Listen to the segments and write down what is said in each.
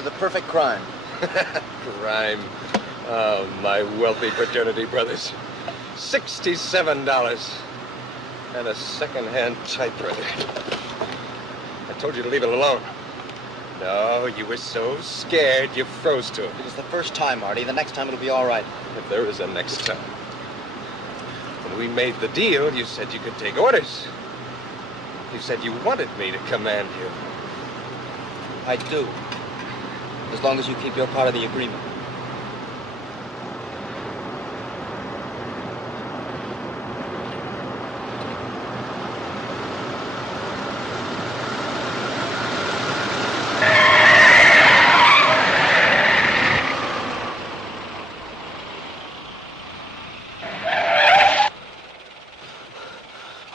to the perfect crime. Crime. Oh, my wealthy fraternity brothers. $67. And a second-hand typewriter. I told you to leave it alone. No, you were so scared you froze to it. It was the first time, Artie. The next time it'll be all right. If there is a next time. When we made the deal, you said you could take orders. You said you wanted me to command you. I do. As long as you keep your part of the agreement.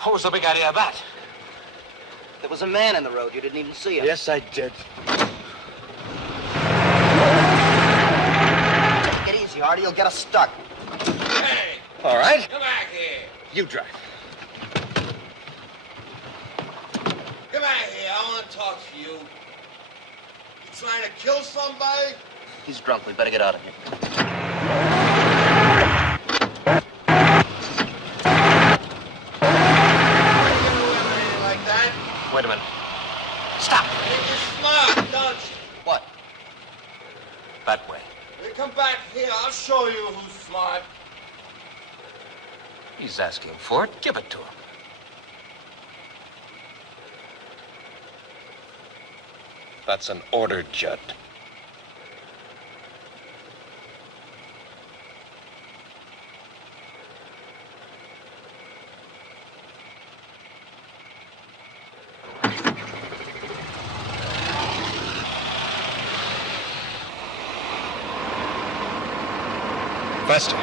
What was the big idea of that? There was a man in the road. You didn't even see him. Yes, I did. Get easy, Artie. You'll get us stuck. Hey! All right. Come back here. You drive. Come back here. I want to talk to you. You trying to kill somebody? He's drunk. We better get out of here. Wait a minute. Stop. You're smart, don't you? What? That way. You come back here. I'll show you who's smart. He's asking for it. Give it to him. That's an order, Judd. Faster.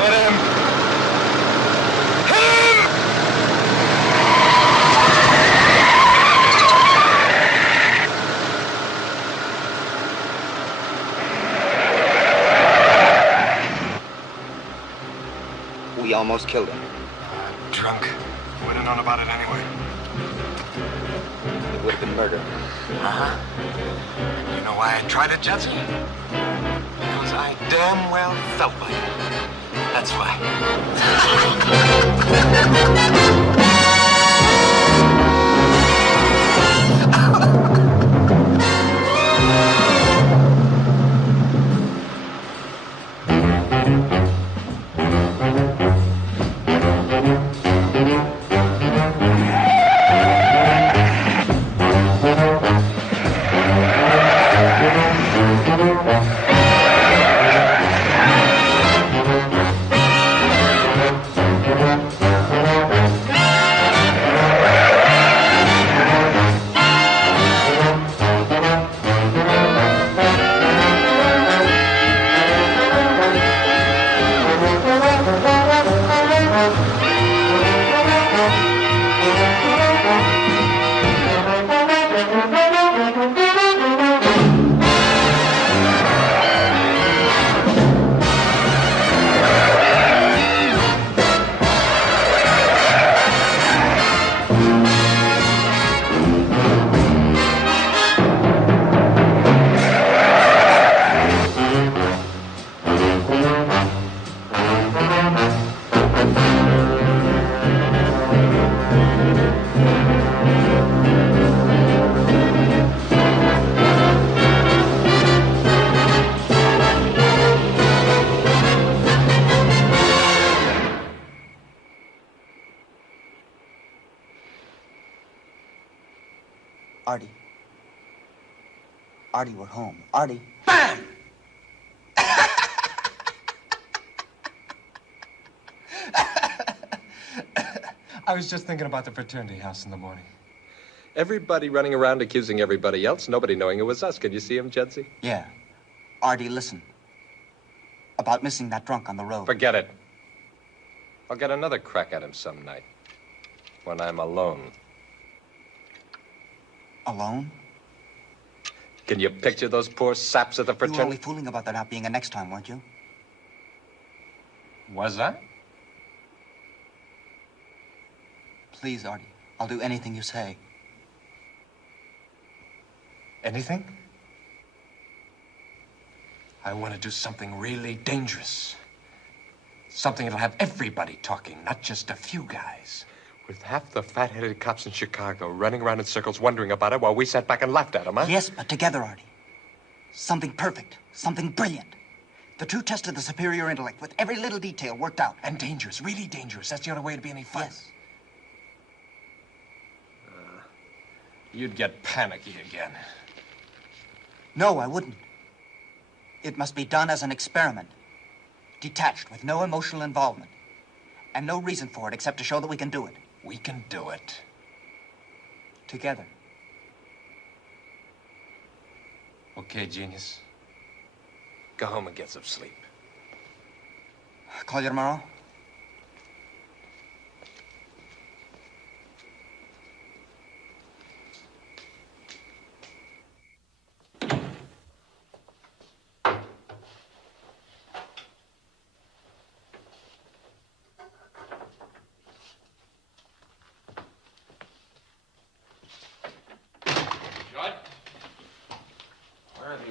Hit him! Hit him! We almost killed him. Drunk. Would have known about it anyway. It would have been murder. Uh-huh. You know why I tried it, Judson? Because I damn well felt like it. That's why. Artie. Artie, we're home. Artie. Bam! I was just thinking about the fraternity house in the morning. Everybody running around accusing everybody else, nobody knowing it was us. Can you see him, Judsy? Yeah. Artie, listen. About missing that drunk on the road. Forget it. I'll get another crack at him some night. When I'm alone. Alone? Can you picture those poor saps at the You were only fraternity? fooling about there not being a next time, weren't you? Was I? Please, Artie. I'll do anything you say. Anything? I want to do something really dangerous. Something that'll have everybody talking, not just a few guys. With half the fat-headed cops in Chicago running around in circles wondering about it while we sat back and laughed at them, huh? Yes, but together, Artie. Something perfect, something brilliant. The true test of the superior intellect with every little detail worked out. And dangerous, really dangerous. That's the only way to be any fun. Yes. You'd get panicky again. No, I wouldn't. It must be done as an experiment. Detached, with no emotional involvement. And no reason for it except to show that we can do it. We can do it. Together. Okay, genius. Go home and get some sleep. Call you tomorrow?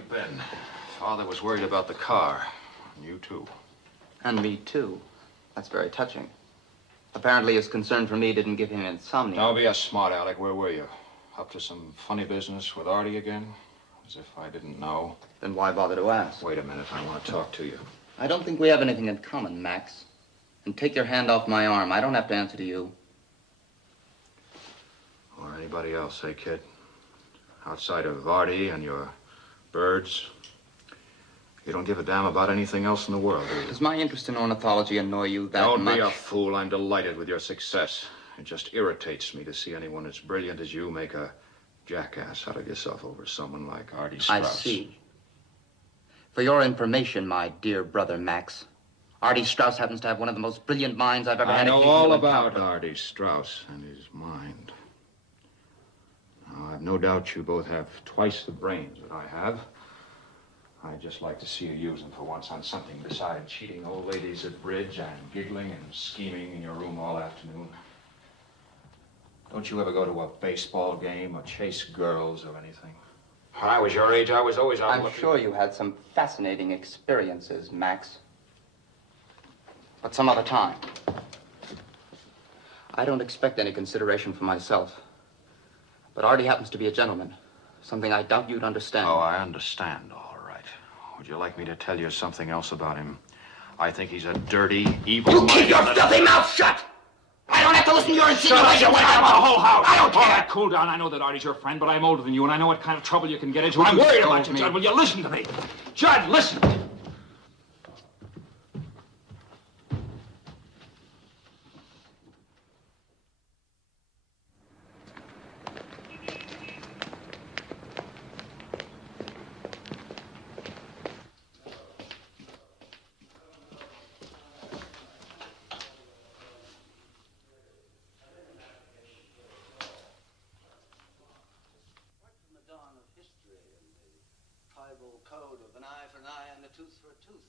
Ben, Father was worried about the car. And you, too. And me, too. That's very touching. Apparently his concern for me didn't give him insomnia. Don't be a smart aleck. Where were you? Up to some funny business with Artie again? As if I didn't know. Then why bother to ask? Wait a minute. I want to talk to you. I don't think we have anything in common, Max. And take your hand off my arm. I don't have to answer to you. Or anybody else, eh, kid? Outside of Artie and your birds, you don't give a damn about anything else in the world, do you? Does my interest in ornithology annoy you that Don't much? be a fool. I'm delighted with your success. It just irritates me to see anyone as brilliant as you make a jackass out of yourself over someone like Artie Straus. I see. For your information, my dear brother Max, Artie Straus happens to have one of the most brilliant minds I've ever had. I know all about Artie Straus and his mind. Now, I've no doubt you both have twice the brains that I have. I'd just like to see you use them for once on something besides cheating old ladies at bridge and giggling and scheming in your room all afternoon. Don't you ever go to a baseball game or chase girls or anything? When I was your age, I was always out I'm looking. sure you had some fascinating experiences, Max. But some other time. I don't expect any consideration for myself. But Artie happens to be a gentleman. Something I doubt you'd understand. Oh, I understand, all right. Would you like me to tell you something else about him? I think he's a dirty, evil... You keep your filthy mouth shut! I don't have to listen to your insinuations. Shut up, the whole house. I don't care. All right, cool down. I know that Artie's your friend, but I'm older than you, and I know what kind of trouble you can get into. I'm worried about you, Judd. Will you listen to me? Judd, listen. Code of an eye for an eye and a tooth for a tooth.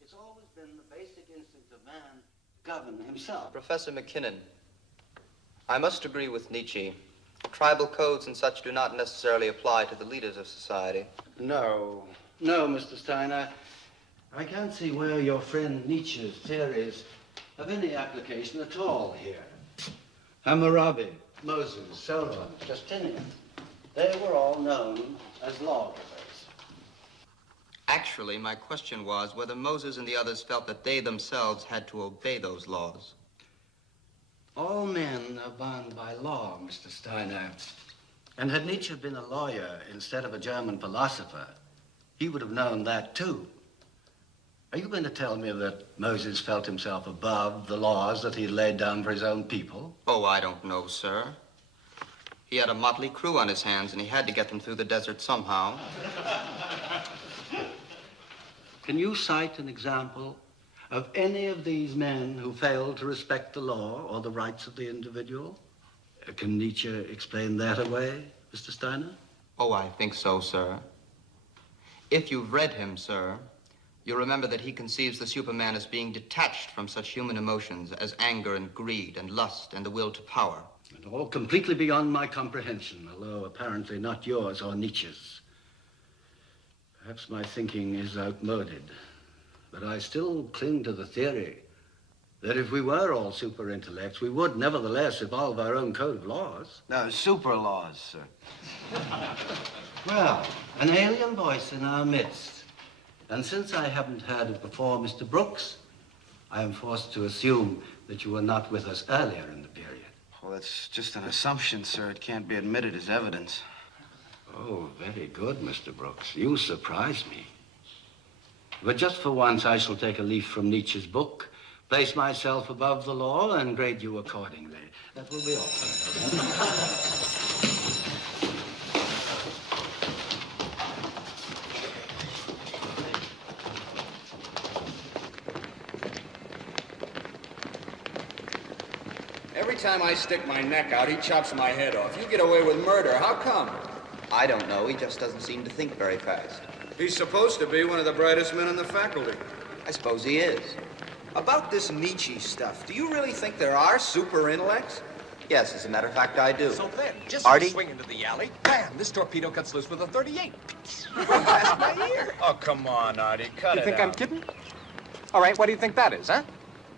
It's always been the basic instinct of man to govern himself. Professor McKinnon, I must agree with Nietzsche. Tribal codes and such do not necessarily apply to the leaders of society. No, Mr. Steiner. I can't see where your friend Nietzsche's theories have any application at all here. Hammurabi, Moses, Solon, Justinian, they were all known as lawgivers. Actually, my question was whether Moses and the others felt that they themselves had to obey those laws. All men are bound by law, Mr. Steiner. And had Nietzsche been a lawyer instead of a German philosopher, he would have known that too. Are you going to tell me that Moses felt himself above the laws that he laid down for his own people? Oh, I don't know, sir. He had a motley crew on his hands, and he had to get them through the desert somehow. Can you cite an example of any of these men who failed to respect the law or the rights of the individual? Can Nietzsche explain that away, Mr. Steiner? Oh, I think so, sir. If you've read him, sir, you'll remember that he conceives the Superman as being detached from such human emotions as anger and greed and lust and the will to power. And all completely beyond my comprehension, although apparently not yours or Nietzsche's. Perhaps my thinking is outmoded, but I still cling to the theory that if we were all super intellects, we would nevertheless evolve our own code of laws. No, super laws, sir. Well, an alien voice in our midst. And since I haven't heard it before, Mr. Brooks, I am forced to assume that you were not with us earlier in the period. Well, that's just an assumption, sir. It can't be admitted as evidence. Oh, very good, Mr. Brooks. You surprise me. But just for once, I shall take a leaf from Nietzsche's book, place myself above the law, and grade you accordingly. That will be all. Every time I stick my neck out, he chops my head off. You get away with murder. How come? I don't know. He just doesn't seem to think very fast. He's supposed to be one of the brightest men in the faculty. I suppose he is. About this Nietzsche stuff, do you really think there are super intellects? Yes, as a matter of fact, I do. So then, just Artie? swing into the alley, bam, this torpedo cuts loose with a 38. Past my ear. Oh, come on, Artie. Cut You it think out. I'm kidding? All right, what do you think that is, huh?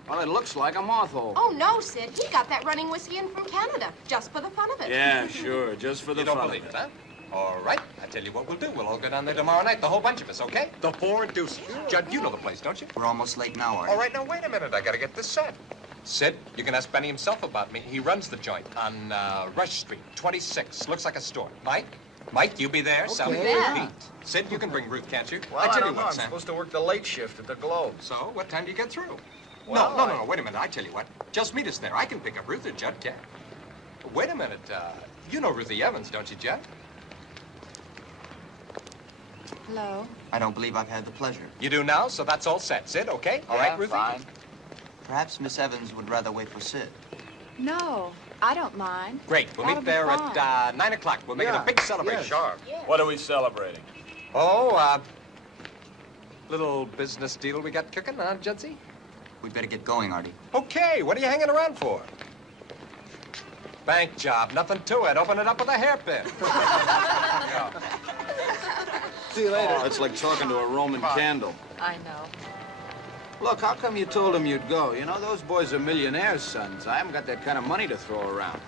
Well, it looks like a moth hole. Oh, no, Sid. He got that running whiskey in from Canada, just for the fun of it. Yeah, sure. Just for the You don't fun believe of it, huh? All right, I tell you what we'll do. We'll all go down there tomorrow night, the whole bunch of us, okay? The four and deuce. Judd, you know the place, don't you? We're almost late now, Artie. All right, now, wait a minute. I gotta get this set. Sid, you can ask Benny himself about me. He runs the joint on Rush Street, 26. Looks like a store. Mike, you be there. Sally, Yeah. Pete. Sid, you can bring Ruth, can't you? Well, I tell don't you know. what, I'm Sam. supposed to work the late shift at the Globe. So, what time do you get through? Well, No, wait a minute. I tell you what. Just meet us there. I can pick up Ruth or Judd can. Wait a minute. You know Ruthie Evans, don't you, Judd? Hello. I don't believe I've had the pleasure. You do now, so that's all set. Sid, okay? All right, Ruthie? Fine. Perhaps Miss Evans would rather wait for Sid. No, I don't mind. Great. We'll That'll meet be there fine. at 9 o'clock. We'll make it a big celebration. Sharp. Yes. What are we celebrating? Oh, little business deal we got cooking, huh, Judsie? We'd better get going, Artie. Okay, what are you hanging around for? Bank job, nothing to it. Open it up with a hairpin. Yeah. See you later. Oh, it's like talking to a Roman candle. I know. Look, how come you told him you'd go? You know, those boys are millionaires' sons. I haven't got that kind of money to throw around.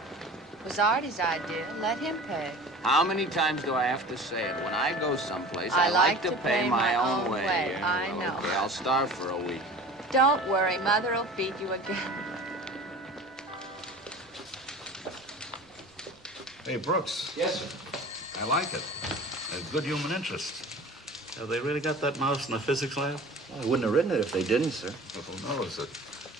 It was Artie's idea. Let him pay. How many times do I have to say it? When I go someplace, I I like to to pay my own way. way. I Well, know. Okay, I'll starve for a week. Don't worry. Mother'll feed you again. Hey, Brooks. Yes, sir. I like it. There's good human interest. Have they really got that mouse in the physics lab? I wouldn't have written it if they didn't, sir. Well, who knows? It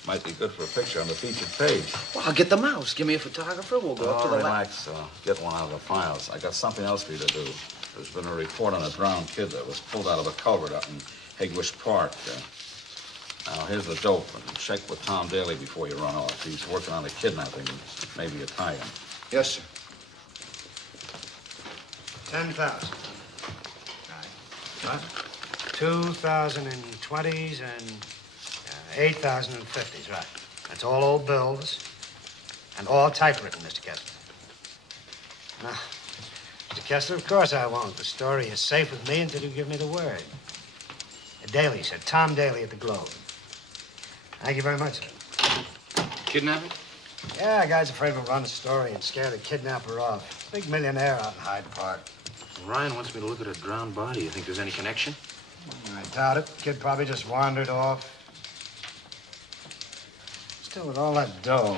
might be good for a picture on the featured page. Well, I'll get the mouse. Give me a photographer. We'll go up to the lab. Relax. Get one out of the files. I got something else for you to do. There's been a report on a drowned kid that was pulled out of a culvert out in 𝙁𝙤𝙡𝙈 Park. Now, here's the dope. And check with Tom Daly before you run off. He's working on a kidnapping, maybe a tie-in. Yes, sir. 10,000. Right. 2,020s and 8,050s, right. That's all old bills and all typewritten, Mr. Kessler. Now, Mr. Kessler, of course I won't. The story is safe with me until you give me the word. Daly, sir. Tom Daly at the Globe. Thank you very much, sir. Kidnapping? Yeah, a guy's afraid we'll run the story and scare the kidnapper off. Big millionaire out in Hyde Park. Ryan wants me to look at a drowned body. You think there's any connection? I doubt it. Kid probably just wandered off. Still, with all that dough.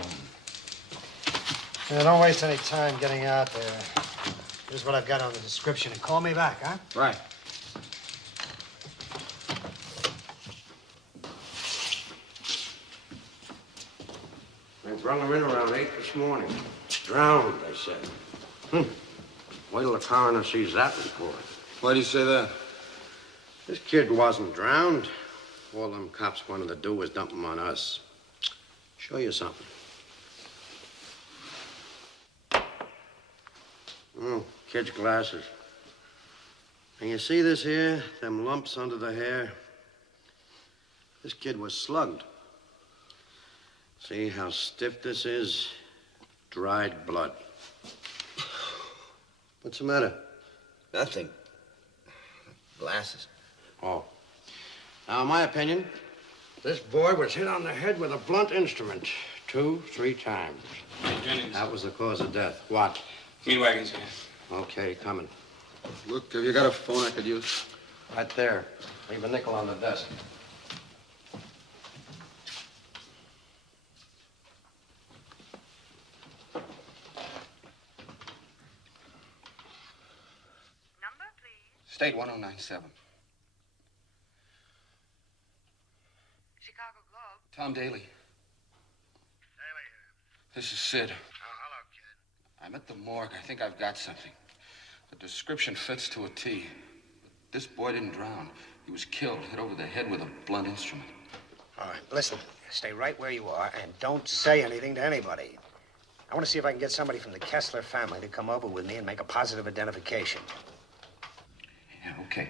Yeah, don't waste any time getting out there. Here's what I've got on the description, and call me back, huh? Right. They brought him in around 8 this morning. Drowned, they said. Wait till the coroner sees that report. Why do you say that? This kid wasn't drowned. All them cops wanted to do was dump him on us. Show you something. Oh, kid's glasses. And you see this here? Them lumps under the hair? This kid was slugged. See how stiff this is? Dried blood. What's the matter? Nothing. Glasses. Oh. Now, in my opinion, this boy was hit on the head with a blunt instrument 2, 3 times. Hey, Jennings. That was the cause of death. What? Meat wagon's here. Okay, coming. Look, have you got a phone I could use? Right there. Leave a nickel on the desk. State 1097. Chicago Globe. Tom Daly. This is Sid. Hello, kid. I'm at the morgue. I think I've got something. The description fits to a T. This boy didn't drown. He was killed, hit over the head with a blunt instrument. All right, listen. Stay right where you are and don't say anything to anybody. I want to see if I can get somebody from the Kessler family to come over with me and make a positive identification. Yeah, okay.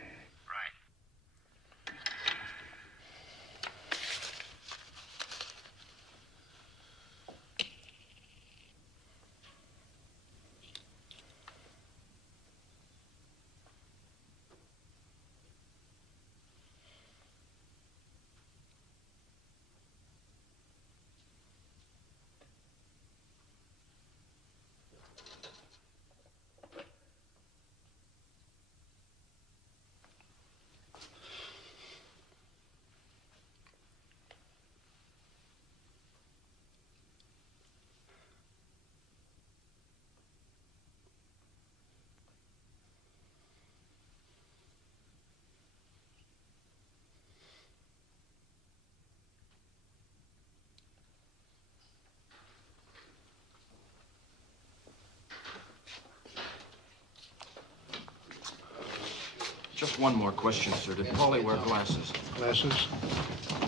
Just one more question, sir. Did Paulie wear glasses? Glasses?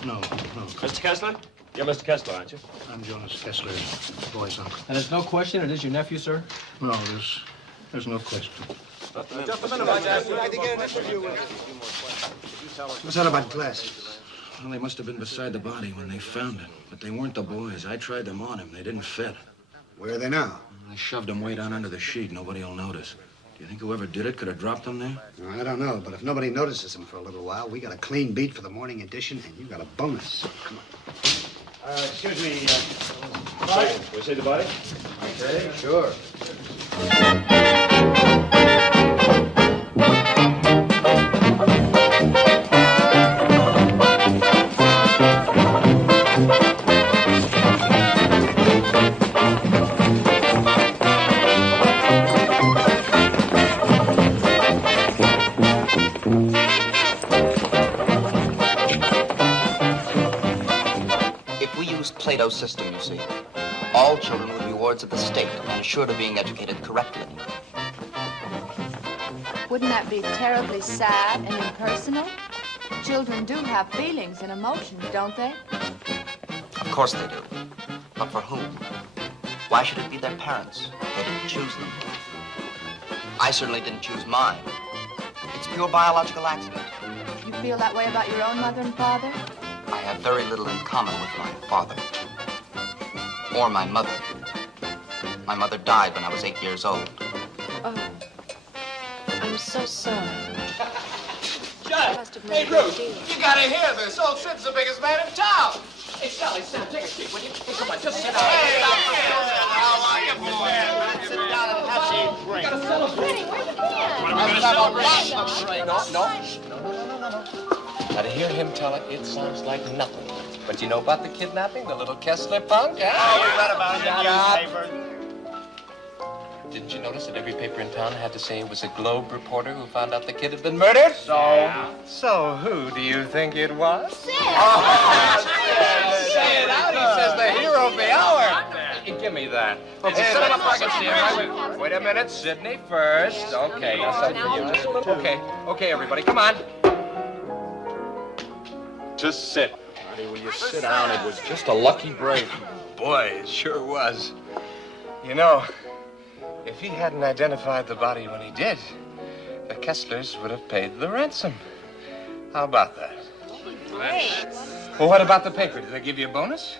No. Mr. Kessler? You're Mr. Kessler, aren't you? I'm Jonas Kessler, boy's uncle. And there's no question it is your nephew, sir? No, there's no question. Just a minute, I'd like to get an interview with you. What's that about glasses? Well, they must have been beside the body when they found it. But they weren't the boys. I tried them on him. They didn't fit. Where are they now? I shoved them way down under the sheet. Nobody will notice. Do you think whoever did it could have dropped them there? No, I don't know, but if nobody notices them for a little while, we got a clean beat for the morning edition, and you got a bonus. Come on. Excuse me, Body? We see the body? Okay, sure. Plato's system, you see. All children would be wards of the state and assured of being educated correctly. Wouldn't that be terribly sad and impersonal? Children do have feelings and emotions, don't they? Of course they do. But for whom? Why should it be their parents? They didn't choose them. I certainly didn't choose mine. It's pure biological accident. You feel that way about your own mother and father? I have very little in common with my father. Or my mother. My mother died when I was 8 years old. Oh, I'm so sorry. Judd, hey, Bruce, you gotta hear this. Old Sid's the biggest man in town. Hey, Sally, Sam, take a seat, will you? Hey, come on, just sit down. Hey, how are you, boy? Sit down and have some drink. We gotta celebrate. Now, to hear him tell it, it sounds like nothing. But you know about the kidnapping, the little Kessler punk, huh? Oh, we read about it in the newspaper. Didn't you notice that every paper in town had to say it was a Globe reporter who found out the kid had been murdered? So who do you think it was? Sid! Sid, out, he says the hero of the hour. Give me that. Okay, sit him up where I can see him. Wait a minute, Sidney first. Okay, now something for you. Just a little. Okay, everybody, come on. Just sit. Honey, will you sit down? It was just a lucky break. Boy, it sure was. You know, if he hadn't identified the body when he did, the Kesslers would have paid the ransom. How about that? Great. Well, what about the paper? Did they give you a bonus?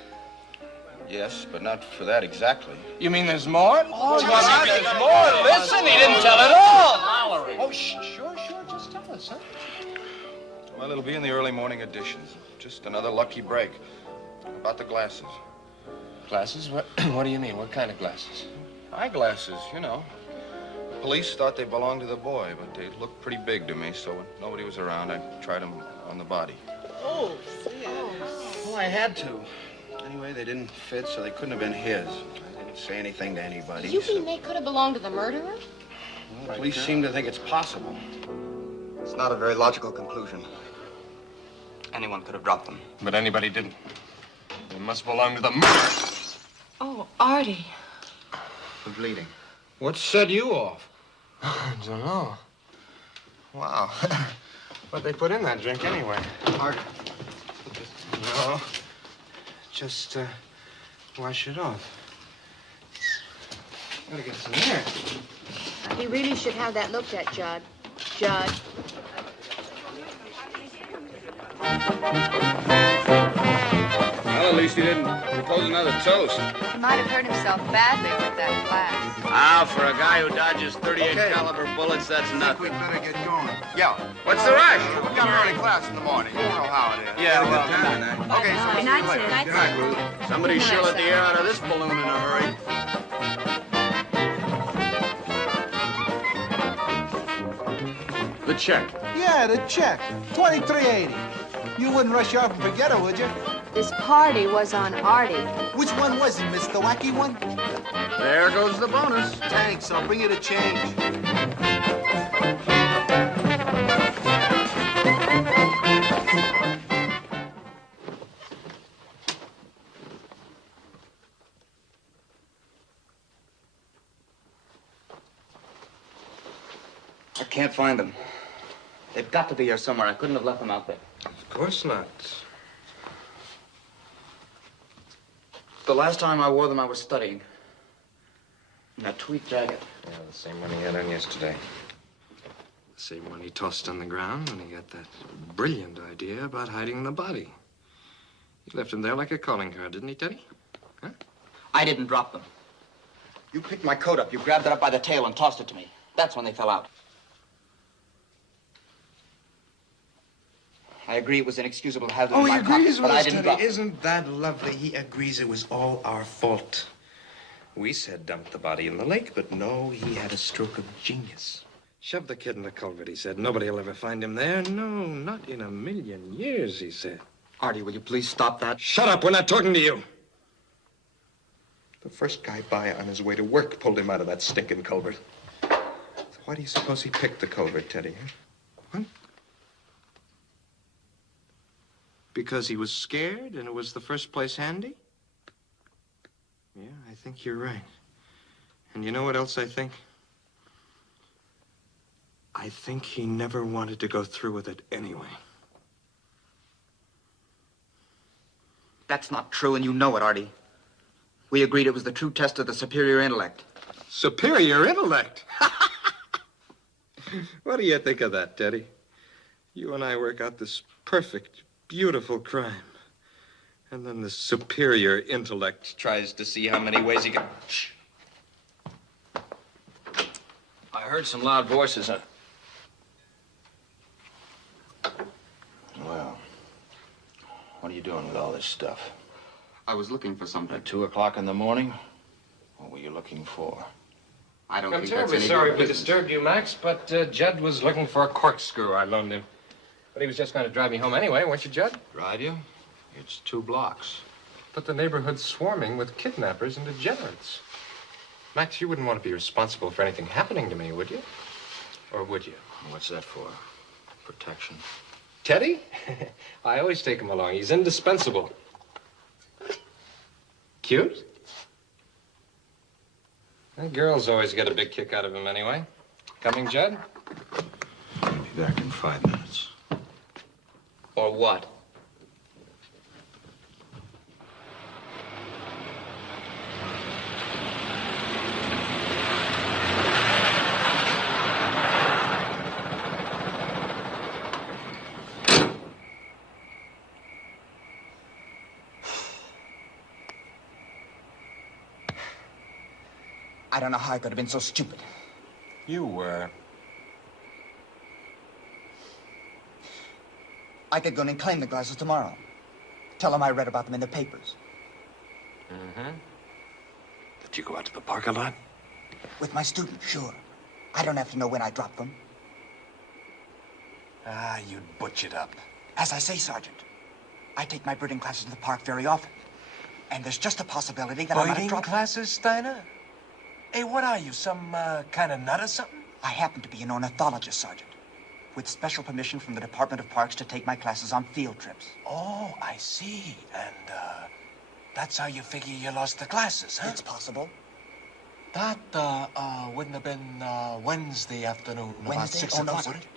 Yes, but not for that exactly. You mean there's more? Oh, there's more. Listen, he didn't tell it all. Mallory. Oh, sure. Just tell us, huh? Well, it'll be in the early morning editions. Just another lucky break. About the glasses. Glasses? What do you mean? What kind of glasses? Eyeglasses, you know. The police thought they belonged to the boy, but they looked pretty big to me, so when nobody was around, I tried them on the body. Oh, well, I had to. Anyway, they didn't fit, so they couldn't have been his. I didn't say anything to anybody. You mean they could have belonged to the murderer? Well, the police seem to think it's possible. It's not a very logical conclusion. Anyone could have dropped them. But anybody didn't. They must belong to the murderer. Oh, Artie. I'm bleeding. What set you off? I don't know. Wow. What'd they put in that drink anyway? Artie. No. Just, wash it off. Gotta get some air. He really should have that looked at, Judd. Judd. Well, at least he didn't propose another toast. He might have hurt himself badly with that glass. Ah, for a guy who dodges 38 caliber bullets, that's nothing. We'd better get going. Yeah. What's the rush? We've got an early class in the morning. You know how it is. Yeah, well, Okay, so Good night, sir. Good night, Ruth. somebody sure let the air out of this balloon in a hurry. The check. Yeah, the check. $23.80. You wouldn't rush off and forget it, would you? This party was on Artie. Which one was it, Miss? The wacky one? There goes the bonus. Thanks. I'll bring you the change. I can't find them. They've got to be here somewhere. I couldn't have left them out there. Of course not. The last time I wore them, I was studying. In that tweed jacket. Yeah, the same one he had on yesterday. The same one he tossed on the ground when he got that brilliant idea about hiding the body. He left him there like a calling card, didn't he, Teddy? Huh? I didn't drop them. You picked my coat up. You grabbed it up by the tail and tossed it to me. That's when they fell out. I agree it was inexcusable to have them in my pocket, but I didn't drop them. Isn't that lovely? He agrees it was all our fault. We said dump the body in the lake, but no, he had a stroke of genius. Shove the kid in the culvert, he said. Nobody will ever find him there. No, not in a million years, he said. Artie, will you please stop that? Shut up, we're not talking to you. The first guy by on his way to work pulled him out of that stinking culvert. So why do you suppose he picked the culvert, Teddy? Huh? What? Because he was scared and it was the first place handy? Yeah, I think you're right. And you know what else I think? I think he never wanted to go through with it anyway. That's not true, and you know it, Artie. We agreed it was the true test of the superior intellect. Superior intellect? What do you think of that, Teddy? You and I work out this perfect, beautiful crime. And then the superior intellect tries to see how many ways he can... Shh. I heard some loud voices. Well, what are you doing with all this stuff? I was looking for something. At 2 o'clock in the morning? What were you looking for? I don't I'm think that's terribly any sorry good we business. disturbed you, Max, but Judd was looking for a corkscrew I loaned him. But he was just going to drive me home anyway, weren't you, Judd? Drive you? It's 2 blocks. But the neighborhood's swarming with kidnappers and degenerates. Max, you wouldn't want to be responsible for anything happening to me, would you? Or would you? What's that for? Protection. Teddy? I always take him along. He's indispensable. Cute? The girls always get a big kick out of him anyway. Coming, Judd? I'll be back in 5 minutes. Or what? I don't know how I could have been so stupid. You were. I could go in and claim the glasses tomorrow. Tell them I read about them in the papers. Mm-hmm. Did you go out to the park a lot? With my students, sure. I don't have to know when I dropped them. Ah, you'd butch it up. As I say, Sergeant, I take my birding classes to the park very often. And there's just a possibility that I might have Birding dropped classes, Steiner? Hey, what are you, some kind of nut or something? I happen to be an ornithologist, Sergeant, with special permission from the Department of Parks to take my classes on field trips. Oh, I see. And, that's how you figure you lost the glasses, huh? It's possible. That, wouldn't have been, Wednesday afternoon, about Wednesday? 6 Oh, no, o'clock, would Sergeant. it?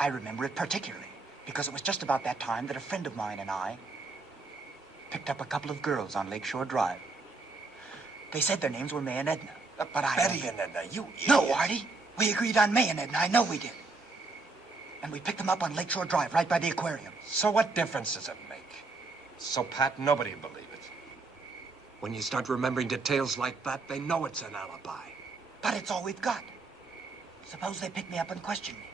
I remember it particularly, because it was just about that time that a friend of mine and I picked up a couple of girls on Lakeshore Drive. They said their names were May and Edna, but I... Betty and Edna, you No, idiot. Artie. We agreed on May and Edna. I know we did. And we picked them up on Lakeshore Drive, right by the aquarium. So what difference does it make? So pat, nobody will believe it. When you start remembering details like that, they know it's an alibi. But it's all we've got. Suppose they pick me up and question me.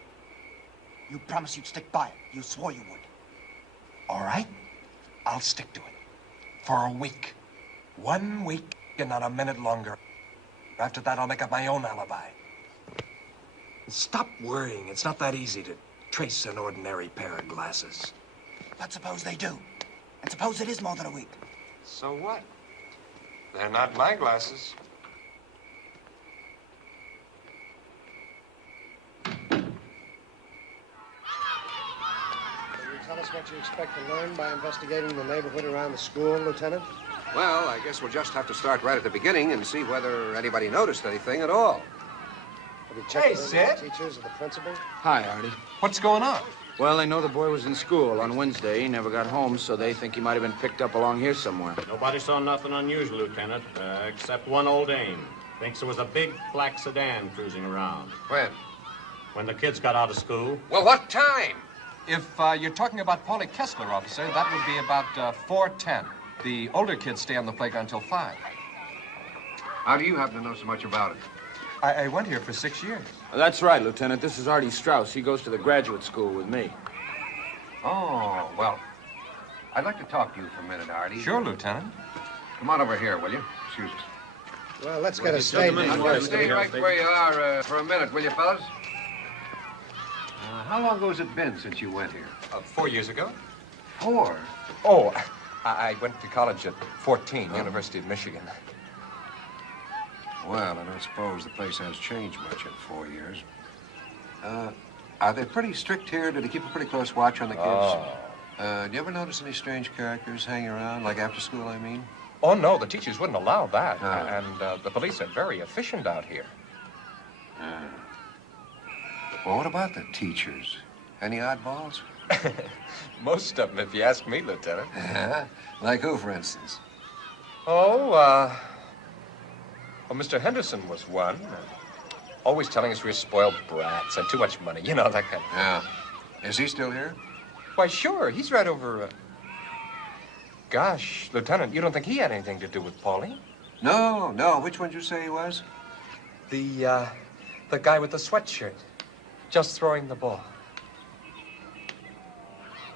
You promised you'd stick by it. You swore you would. All right, I'll stick to it. For a week. 1 week and not a minute longer. After that, I'll make up my own alibi. Stop worrying. It's not that easy to trace an ordinary pair of glasses. But suppose they do. And suppose it is more than a week. So what? They're not my glasses. Tell us what you expect to learn by investigating the neighborhood around the school, Lieutenant? Well, I guess we'll just have to start right at the beginning and see whether anybody noticed anything at all. Have you checked Hey, with Sid. the teachers or the principal? Hi, Artie. What's going on? Well, they know the boy was in school on Wednesday. He never got home, so they think he might have been picked up along here somewhere. Nobody saw nothing unusual, Lieutenant, except one old dame. Thinks there was a big black sedan cruising around. When? When the kids got out of school. Well, what time? If you're talking about Paulie Kessler, officer, that would be about 4:10. The older kids stay on the playground until 5. How do you happen to know so much about it? I went here for 6 years. That's right, Lieutenant. This is Artie Straus. He goes to the graduate school with me. Oh, well, I'd like to talk to you for a minute, Artie. Sure, Lieutenant. Come on over here, will you? Excuse us. Well, let's get a statement. Stay right where you are for a minute, will you, fellas? How long ago has it been since you went here? 4 years ago. 4? Oh, I went to college at 14, University of Michigan. Well, I don't suppose the place has changed much in 4 years. Are they pretty strict here? Do they keep a pretty close watch on the kids? Oh. Do you ever notice any strange characters hanging around, like after school, I mean? Oh, no, the teachers wouldn't allow that. And the police are very efficient out here. Well, what about the teachers? Any oddballs? Most of them, if you ask me, Lieutenant. Like who, for instance? Oh, well, Mr. Henderson was one. Always telling us we're spoiled brats and too much money. You know, that kind of thing. Yeah. Is he still here? Why, sure. He's right over... Gosh, Lieutenant, you don't think he had anything to do with Paulie? No, no. Which one did you say he was? The guy with the sweatshirt. Just throwing the ball.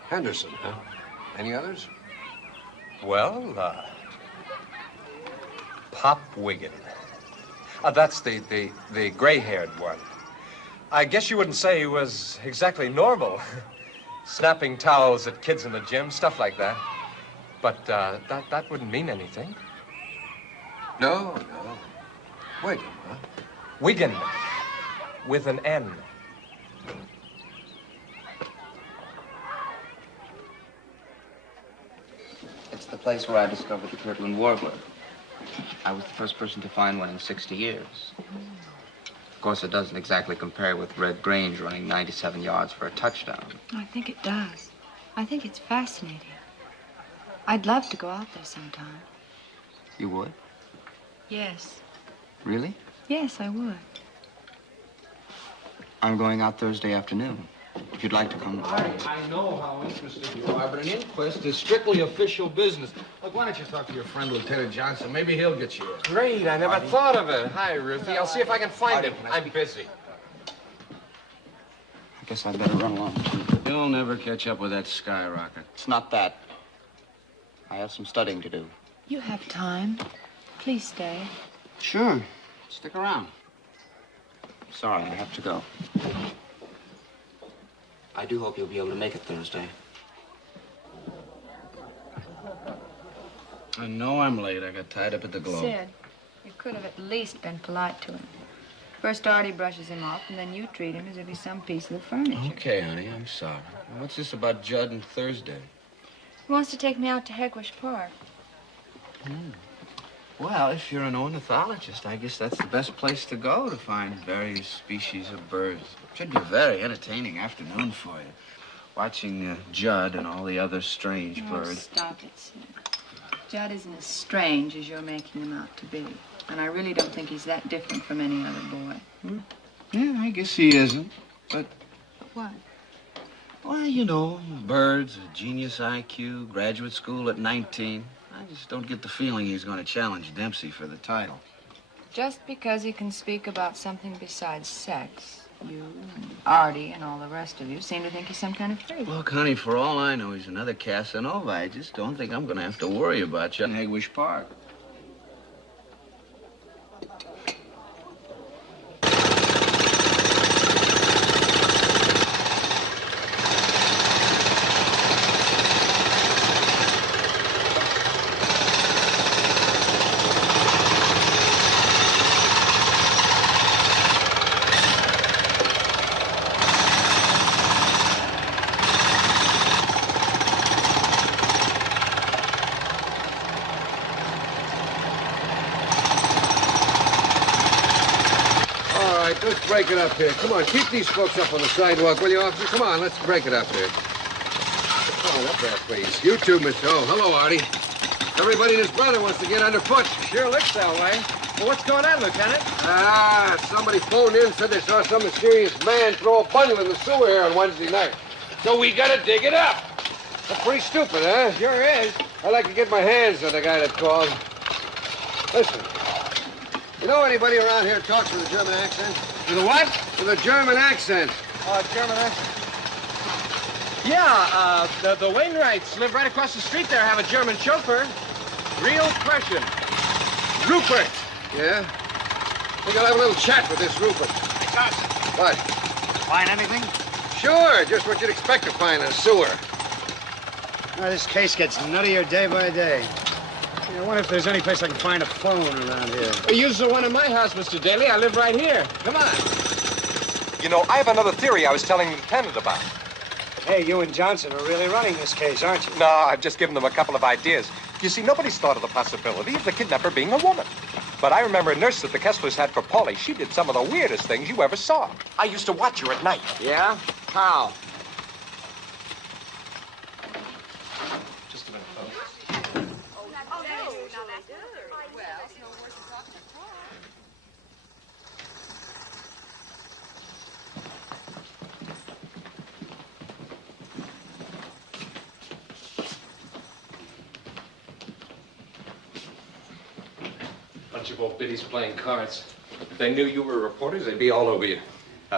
Henderson, huh? Any others? Well, Pop Wiggin. That's the gray-haired one. I guess you wouldn't say he was exactly normal. Snapping towels at kids in the gym, stuff like that. But that wouldn't mean anything. No, no. Wiggin, huh? Wiggin, with an N. It's the place where I discovered the Kirtland warbler. I was the first person to find one in 60 years. Of course, it doesn't exactly compare with Red Grange running 97 yards for a touchdown. I think it does. I think it's fascinating. I'd love to go out there sometime. You would? Yes. Really? Yes, I would. I'm going out Thursday afternoon. if you'd like to come. I know how interested you are, but an inquest is strictly official business. Look, why don't you talk to your friend, Lieutenant Johnson? Maybe he'll get you a... Great, I never thought of it. Hi, Ruthie. I'll see if I can find him. I'm busy. I guess I'd better run along. You'll never catch up with that skyrocket. It's not that. I have some studying to do. You have time. Please stay. Sure. Stick around. Sorry, I have to go. I do hope you'll be able to make it Thursday. I know I'm late. I got tied up at the Globe. Sid, you could have at least been polite to him. First Artie brushes him off, and then you treat him as if he's some piece of the furniture. Okay, honey, I'm sorry. What's this about Judd and Thursday? He wants to take me out to 𝙁𝙪𝙡 Park. Well, if you're an ornithologist, I guess that's the best place to go to find various species of birds. Should be a very entertaining afternoon for you. Watching Judd and all the other strange birds. Stop it, Sid. Judd isn't as strange as you're making him out to be. And I really don't think he's that different from any other boy. Yeah, I guess he isn't. But what? Well, you know, birds, a genius IQ, graduate school at 19. I just don't get the feeling he's going to challenge Dempsey for the title. Just because he can speak about something besides sex, you and Artie and all the rest of you seem to think he's some kind of freak. Look, honey, for all I know, he's another Casanova. I just don't think I'm going to have to worry about you in 𝙁𝙪𝙡 Park. Break it up here. Come on, keep these folks up on the sidewalk, will you, officer? Come on, let's break it up here. Come on, up there, please. You too, Miss O. Hello, Artie. Everybody and his brother wants to get underfoot. Sure looks that way. Well, what's going on, Lieutenant? Somebody phoned in and said they saw some mysterious man throw a bundle in the sewer here on Wednesday night. So we gotta dig it up. That's pretty stupid, huh? Sure is. I'd like to get my hands on the guy that called. Listen, you know anybody around here talks with a German accent? With a what? With a German accent. German accent? Yeah, the Wainwrights live right across the street there, have a German chauffeur. Real Prussian. Rupert. Yeah? I think I'll have a little chat with this Rupert. Hey, Johnson. What? Find anything? Sure, just what you'd expect to find in a sewer. This case gets nuttier day by day. I wonder if there's any place I can find a phone around here. Use the one in my house, Mr. Daly. I live right here. Come on. You know, I have another theory I was telling the lieutenant about. Hey, you and Johnson are really running this case, aren't you? No, I've just given them a couple of ideas. You see, nobody's thought of the possibility of the kidnapper being a woman. But I remember a nurse that the Kesslers had for Polly. She did some of the weirdest things you ever saw. I used to watch her at night. Yeah? How? Just a minute, folks. Bunch of old biddies playing cards. If they knew you were reporters, they'd be all over you.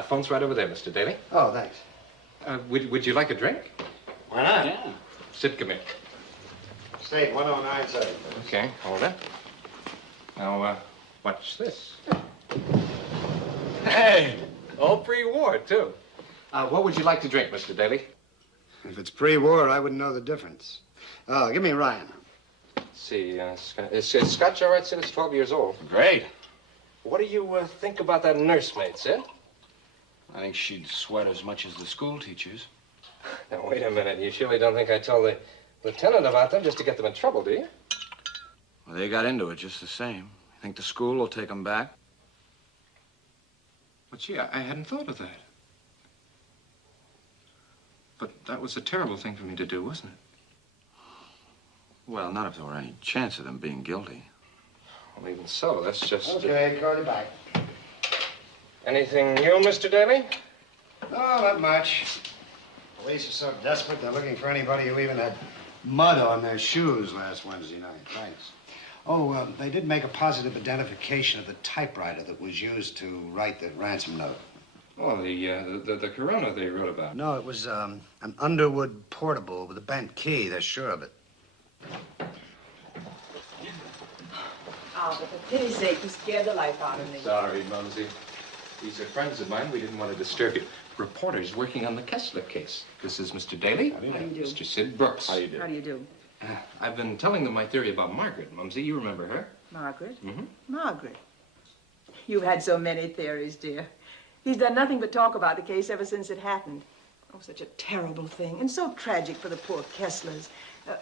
Phone's right over there, Mr. Daly. Oh, thanks. Would you like a drink? Why not? Yeah. Sid, come here. State 109, Okay, hold it. Now, watch this. Hey, all pre-war, too. What would you like to drink, Mr. Daly? If it's pre-war, I wouldn't know the difference. Oh, give me Ryan. Let's see, is Scotch all right, Sid? It's 12 years old. Great. What do you think about that nursemaid, Sid? I think she'd sweat as much as the school teachers. Now, wait a minute. You surely don't think I told the lieutenant about them just to get them in trouble, do you? Well, they got into it just the same. You think the school will take them back? But, gee, I hadn't thought of that. But that was a terrible thing for me to do, wasn't it? Well, not if there were any chance of them being guilty. Well, even so, that's just... Okay, call you back. Anything new, Mr. Daly? Oh, not much. Police are so desperate, they're looking for anybody who even had mud on their shoes last Wednesday night. Thanks. Oh, they did make a positive identification of the typewriter that was used to write the ransom note. Oh, the Corona they wrote about. No, it was an Underwood portable with a bent key. They're sure of it. Oh, but for pity's sake, you scared the life out of me. Sorry, Mumsy. These are friends of mine. We didn't want to disturb you. Reporters working on the Kessler case. This is Mr. Daly. How do you do? Mr. Sid Brooks. How do you do? How do you do? I've been telling them my theory about Margaret, Mumsy. You remember her? Margaret? Mm-hmm. Margaret. You've had so many theories, dear. He's done nothing but talk about the case ever since it happened. Oh, such a terrible thing, and so tragic for the poor Kesslers.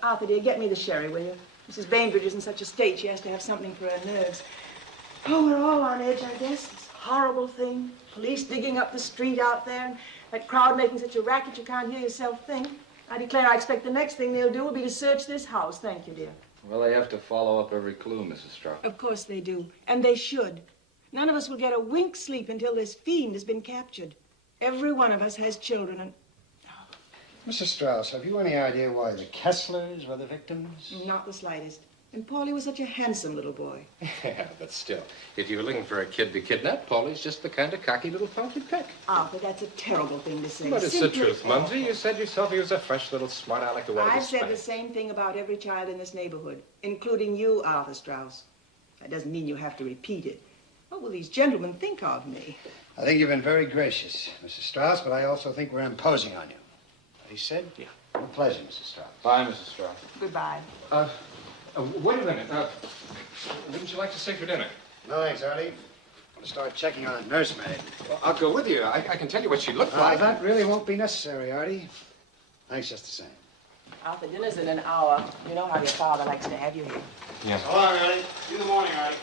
Arthur, dear, get me the sherry, will you? Mrs. Bainbridge is in such a state, she has to have something for her nerves. Oh, we're all on edge, I guess. This horrible thing. Police digging up the street out there, and that crowd making such a racket you can't hear yourself think. I declare I expect the next thing they'll do will be to search this house. Thank you, dear. Well, they have to follow up every clue, Mrs. Strauss. Of course they do, and they should. None of us will get a wink's sleep until this fiend has been captured. Every one of us has children, and... Mrs. Strauss, have you any idea why the Kesslers were the victims? Not the slightest. And Paulie was such a handsome little boy. Yeah, but still, if you were looking for a kid to kidnap, Paulie's just the kind of cocky little punk you'd pick. Arthur, that's a terrible thing to say. But it's the Simply truth, Mumsy. awful. You said yourself he was a fresh little smart aleck who wanted to I've said spank. the same thing about every child in this neighborhood, including you, Arthur Straus. That doesn't mean you have to repeat it. What will these gentlemen think of me? I think you've been very gracious, Mrs. Strauss, but I also think we're imposing on you. He said? Yeah. A pleasure, Mrs. Strauss. Bye, Mrs. Strauss. Goodbye. Wait a minute. Wouldn't you like to stay for dinner? No, thanks, Artie. I'll start checking on that nursemaid. Well, I'll go with you. I can tell you what she looked like. That really won't be necessary, Artie. Thanks just the same. Arthur, dinner's in an hour. You know how your father likes to have you here. Yes. So long, Artie. See you in the morning, Artie.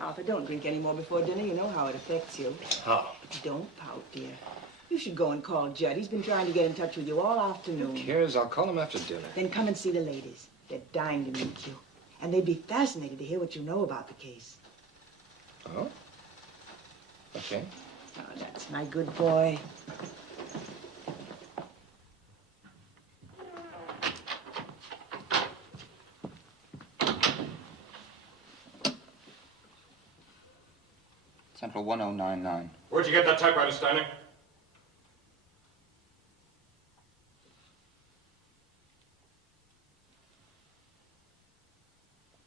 Arthur, don't drink any more before dinner. You know how it affects you. How? Don't pout, dear. You should go and call Judd. He's been trying to get in touch with you all afternoon. Who cares? I'll call him after dinner. Then come and see the ladies. They're dying to meet you. And they'd be fascinated to hear what you know about the case. Oh? Okay. Oh, that's my good boy. Central 1099. Where'd you get that typewriter, Steiner?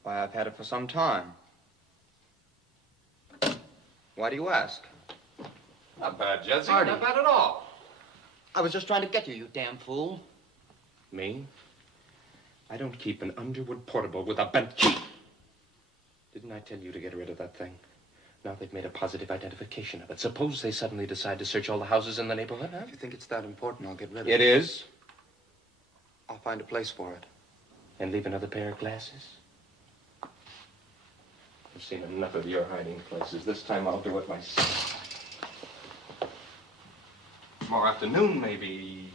Why, I've had it for some time. Why do you ask? Not bad, Judson. Artie. Not bad at all. I was just trying to get you, you damn fool. Me? I don't keep an Underwood portable with a bent key. Didn't I tell you to get rid of that thing? Now they've made a positive identification of it. Suppose they suddenly decide to search all the houses in the neighborhood, huh? If you think it's that important, I'll get rid of It is? I'll find a place for it. And leave another pair of glasses? I've seen enough of your hiding places. This time I'll do it myself. Tomorrow afternoon, maybe.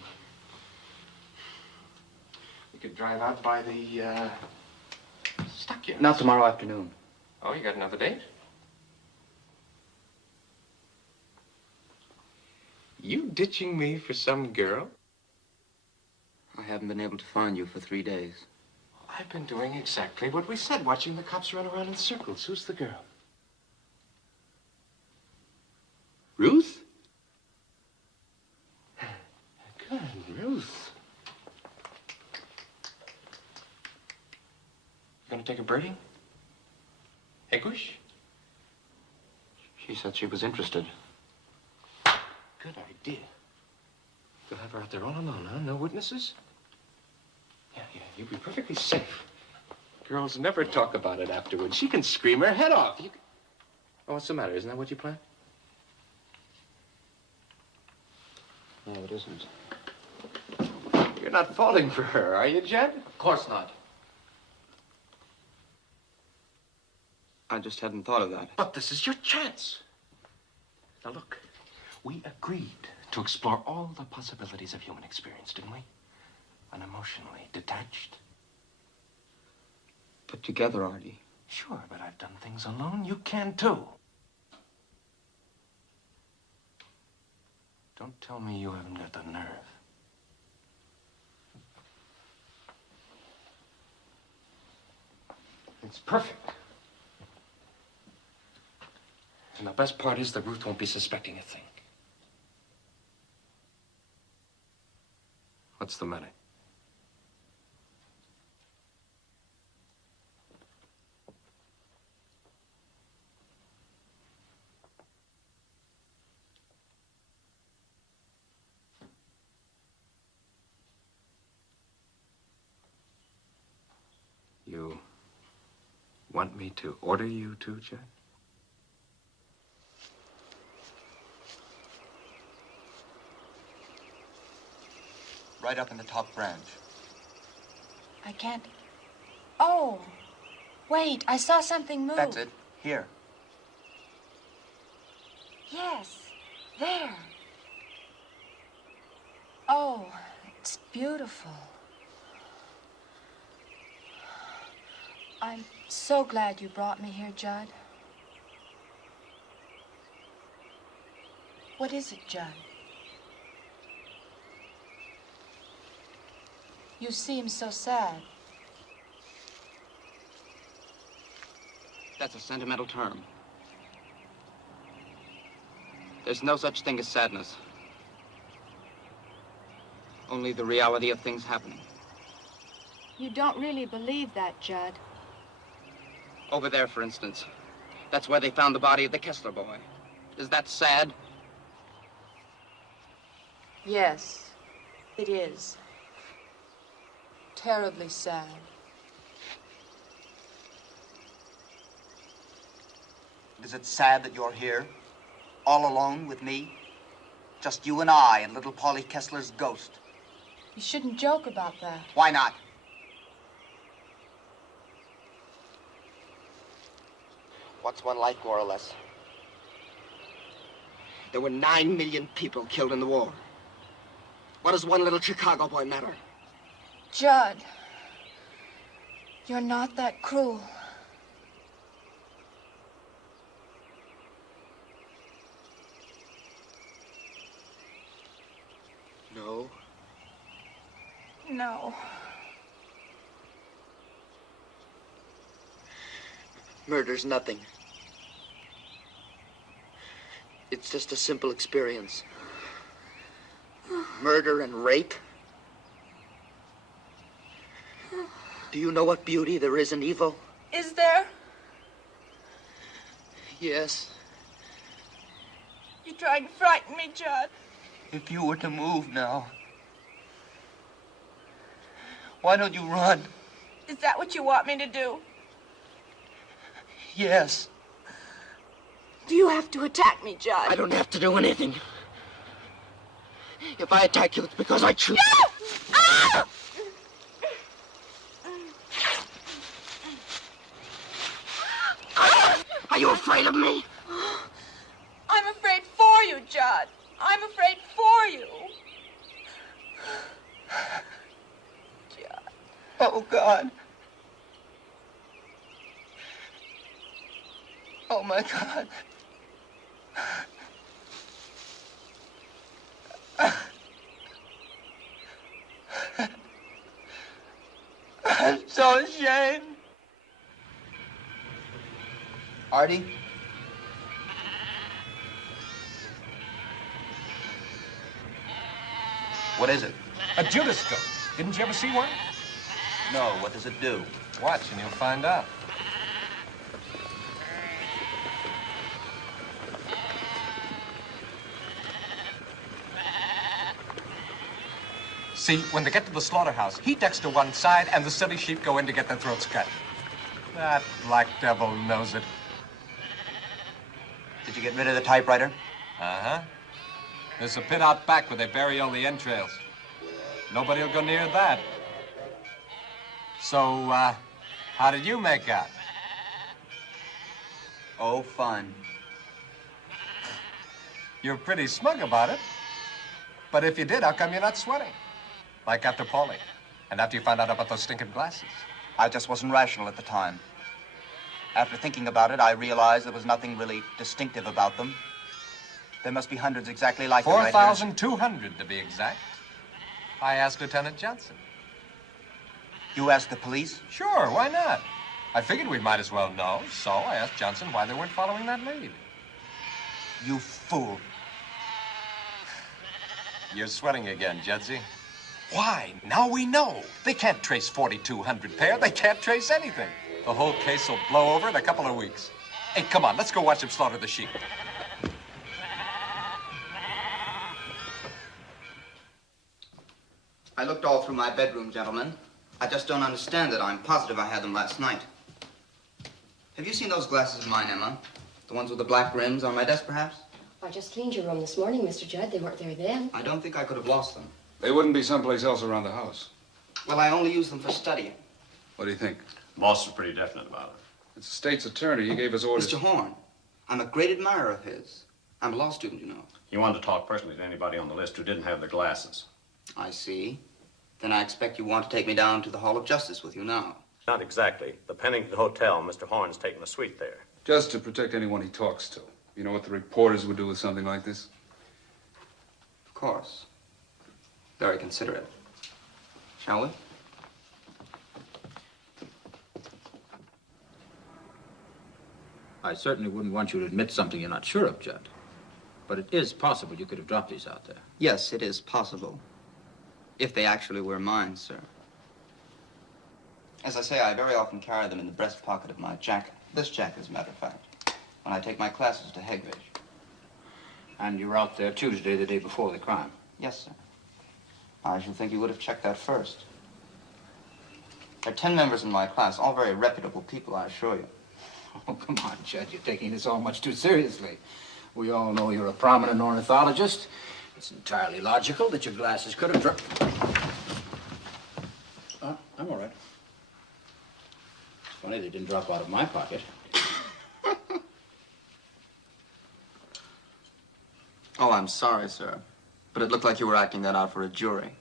We could drive out by the, stockyards. Not tomorrow afternoon. Oh, you got another date? You ditching me for some girl? I haven't been able to find you for 3 days. I've been doing exactly what we said, watching the cops run around in circles. Who's the girl? Ruth? Good, Ruth. You gonna take a birdie? Egwish? She said she was interested. Good idea. You'll have her out there all alone, huh? No witnesses? Yeah, you'll be perfectly safe. Girls never talk about it afterwards. She can scream her head off. Oh, what's the matter? Isn't that what you planned? No, it isn't. You're not falling for her, are you, Jed? Of course not. I just hadn't thought of that. But this is your chance. Now, look. We agreed to explore all the possibilities of human experience, didn't we? Unemotionally detached. Put together, Artie. Sure, but I've done things alone. You can, too. Don't tell me you haven't got the nerve. It's perfect. And the best part is that Ruth won't be suspecting a thing. What's the matter? You want me to order you to, Judd? Right up in the top branch. I can't. Oh, wait, I saw something move. That's it. Here. Yes, there. Oh, it's beautiful. I'm so glad you brought me here, Judd. What is it, Judd? You seem so sad. That's a sentimental term. There's no such thing as sadness. Only the reality of things happening. You don't really believe that, Judd. Over there, for instance. That's where they found the body of the Kessler boy. Is that sad? Yes, it is. Terribly sad. Is it sad that you're here, all alone with me? Just you and I and little Polly Kessler's ghost. You shouldn't joke about that. Why not? What's one life, more or less? There were 9 million people killed in the war. What does one little Chicago boy matter? Judd, you're not that cruel. No. No. Murder's nothing. It's just a simple experience. Murder and rape. Do you know what beauty there is in evil? Is there? Yes. You're trying to frighten me, Judd. If you were to move now, why don't you run? Is that what you want me to do? Yes. Do you have to attack me, Judd? I don't have to do anything. If I attack you, it's because I choose. No! Ah! Are you afraid of me? I'm afraid for you, Judd. I'm afraid for you. Judd. Oh, God. Oh, my God. I'm so ashamed. Artie? What is it? A Judascope. Didn't you ever see one? No, what does it do? Watch and you'll find out. See, when they get to the slaughterhouse, he ducks to one side and the silly sheep go in to get their throats cut. That black devil knows it. Did you get rid of the typewriter? Uh-huh. There's a pit out back where they bury all the entrails. Nobody will go near that. So, how did you make out? Oh, fun. You're pretty smug about it. But if you did, how come you're not sweating? Like after Paulie, and after you found out about those stinking glasses. I just wasn't rational at the time. After thinking about it, I realized there was nothing really distinctive about them. There must be hundreds exactly like it right here. 4,200 to be exact. I asked Lieutenant Johnson. You asked the police? Sure, why not? I figured we might as well know, so I asked Johnson why they weren't following that lead. You fool. You're sweating again, Judsie. Why? Now we know. They can't trace 4,200 pair. They can't trace anything. The whole case will blow over in a couple of weeks. Hey, come on, let's go watch them slaughter the sheep. I looked all through my bedroom, gentlemen. I just don't understand it. I'm positive I had them last night. Have you seen those glasses of mine, Emma? The ones with the black rims on my desk, perhaps? I just cleaned your room this morning, Mr. Judd. They weren't there then. I don't think I could have lost them. They wouldn't be someplace else around the house. Well, I only use them for studying. What do you think? Boss is pretty definite about it. It's the state's attorney. He gave us orders. Mr. Horn, I'm a great admirer of his. I'm a law student, you know. He wanted to talk personally to anybody on the list who didn't have the glasses. I see. Then I expect you want to take me down to the Hall of Justice with you now. Not exactly. The Pennington Hotel, Mr. Horn's taking a suite there. Just to protect anyone he talks to. You know what the reporters would do with something like this? Of course. Very considerate. Shall we? I certainly wouldn't want you to admit something you're not sure of, Judd. But it is possible you could have dropped these out there. Yes, it is possible. If they actually were mine, sir. As I say, I very often carry them in the breast pocket of my jacket. This jacket, as a matter of fact. When I take my classes to 𝙁𝙤𝙩𝙚𝙨. And you were out there Tuesday, the day before the crime? Yes, sir. I should think you would have checked that first. There are 10 members in my class, all very reputable people, I assure you. Oh, come on, Judd. You're taking this all much too seriously. We all know you're a prominent ornithologist. It's entirely logical that your glasses could have dropped. I'm all right. It's funny they didn't drop out of my pocket. Oh, I'm sorry, sir. But it looked like you were acting that out for a jury.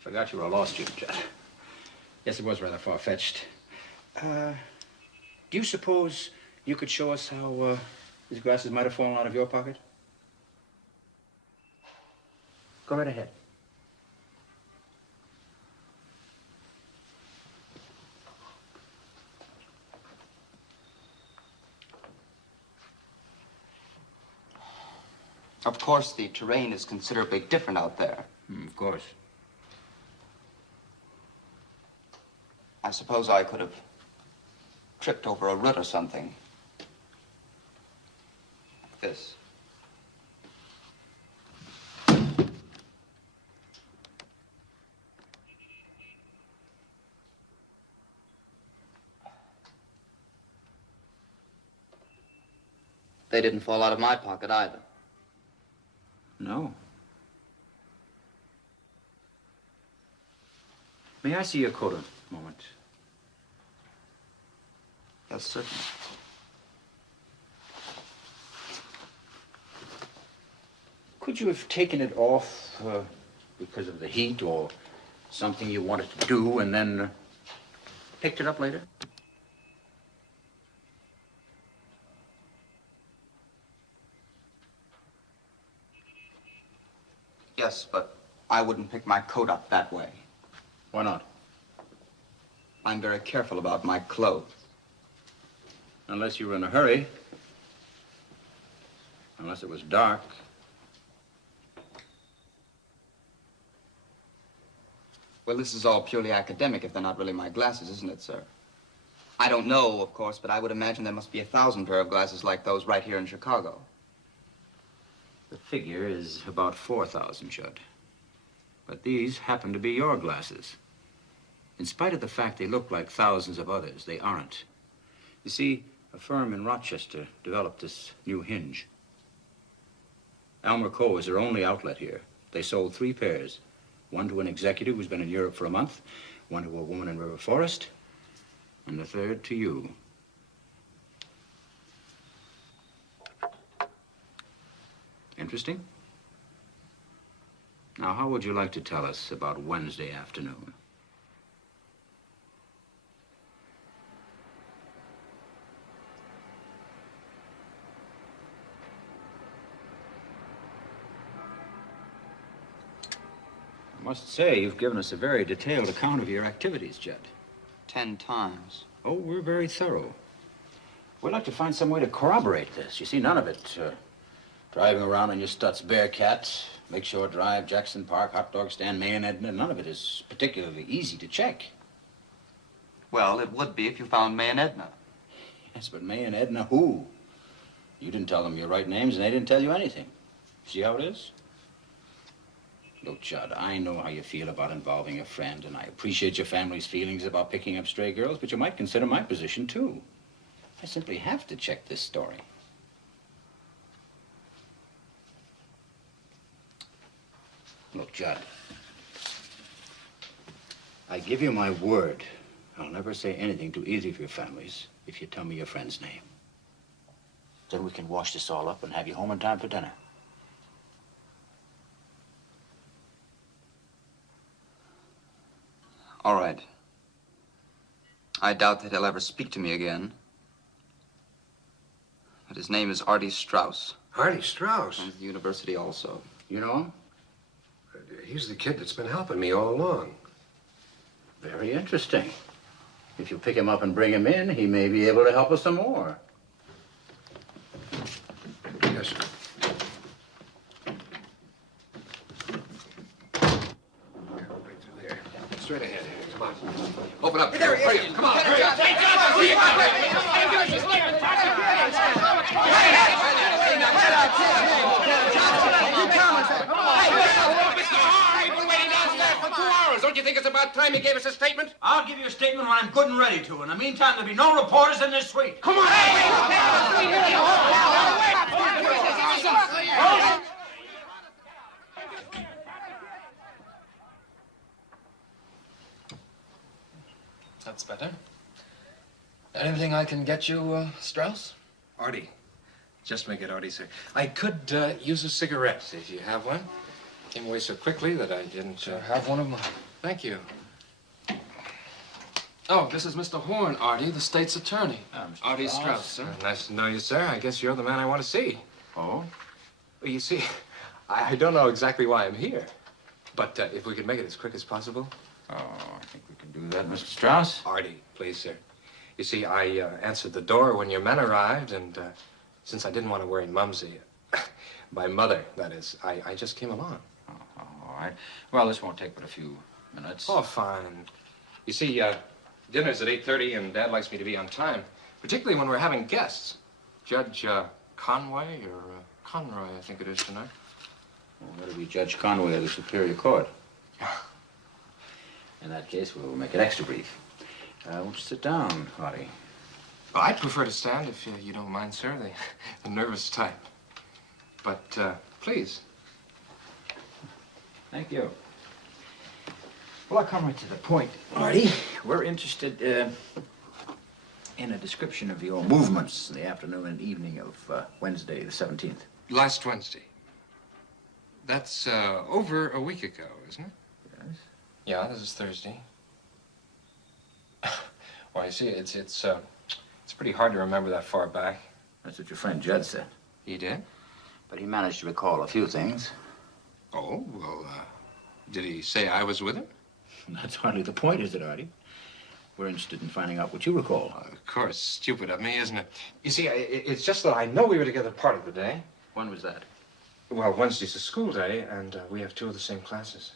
Forgot you were a law student, Judd. Yes, it was rather far-fetched. Do you suppose you could show us how these glasses might have fallen out of your pocket? Go right ahead. Of course, the terrain is considerably different out there. Of course. I suppose I could have tripped over a root or something. Like this. They didn't fall out of my pocket either. No. May I see your coat a moment? Yes, certainly. Could you have taken it off because of the heat or something you wanted to do and then picked it up later? Yes, but I wouldn't pick my coat up that way. Why not? I'm very careful about my clothes. Unless you were in a hurry. Unless it was dark. Well, this is all purely academic if they're not really my glasses, isn't it, sir? I don't know, of course, but I would imagine there must be 1,000 pair of glasses like those right here in Chicago. The figure is about 4,000, Judd. But these happen to be your glasses. In spite of the fact they look like thousands of others, they aren't. You see, a firm in Rochester developed this new hinge. Elmer Coe is their only outlet here. They sold 3 pairs. One to an executive who's been in Europe for a month, one to a woman in River Forest, and the third to you. Interesting? Now, how would you like to tell us about Wednesday afternoon? I must say, you've given us a very detailed account of your activities, Judd. 10 times. Oh, we're very thorough. We'd like to find some way to corroborate this. You see, none of it, driving around on your Stutz Bearcat, Lakeshore Drive, Jackson Park, hot dog stand, May and Edna, none of it is particularly easy to check. Well, it would be if you found May and Edna. Yes, but May and Edna who? You didn't tell them your right names, and they didn't tell you anything. See how it is? Look, Judd, I know how you feel about involving a friend, and I appreciate your family's feelings about picking up stray girls, but you might consider my position, too. I simply have to check this story. Look, Judd, I give you my word. I'll never say anything to either of your families if you tell me your friend's name. Then we can wash this all up and have you home in time for dinner. All right. I doubt that he'll ever speak to me again. But his name is Artie Straus. Artie Straus? And at the university also. You know him? He's the kid that's been helping me all along. Very interesting. If you pick him up and bring him in, he may be able to help us some more. Yes, sir. Right through there. Straight ahead. Come on. Open up. There he is. Come on. Hurry up. Don't you think it's about time he gave us a statement? I'll give you a statement when I'm good and ready to. In the meantime, there'll be no reporters in this suite. Come on! That's better. Anything I can get you, Strauss? Artie. Just make it Artie, sir. I could use a cigarette if you have one. Came away so quickly that I didn't... Have one of mine. Thank you. Oh, this is Mr. Horn, Artie, the state's attorney. Artie Straus, sir. Nice to know you, sir. I guess you're the man I want to see. Oh? Well, you see, I don't know exactly why I'm here. But if we could make it as quick as possible. Oh, I think we can do that, Mr. Strauss. Artie, please, sir. You see, I answered the door when your men arrived, and since I didn't want to worry Mumsy, my mother, that is, I just came along. Oh, all right. Well, this won't take but a few minutes. Oh, fine. You see, dinner's at 8:30, and Dad likes me to be on time, particularly when we're having guests. Judge Conway, or Conroy, I think it is tonight. Well, that'll be Judge Conway of the Superior Court. In that case, we'll make it extra brief. Won't you sit down, Artie? Well, I'd prefer to stand if you don't mind, sir. The nervous type. But, please. Thank you. Well, I'll come right to the point, Artie. We're interested in a description of your movements in the afternoon and evening of Wednesday, the 17th. Last Wednesday. That's over a week ago, isn't it? Yes. Yeah, this is Thursday. Well, you see, it's pretty hard to remember that far back. That's what your friend Judd said. He did? But he managed to recall a few things. Oh, well, did he say I was with him? That's hardly the point, is it, Artie? We're interested in finding out what you recall. Of course, stupid of me, isn't it? You see, it's just that I know we were together part of the day. When was that? Well, Wednesday's a school day, and we have two of the same classes.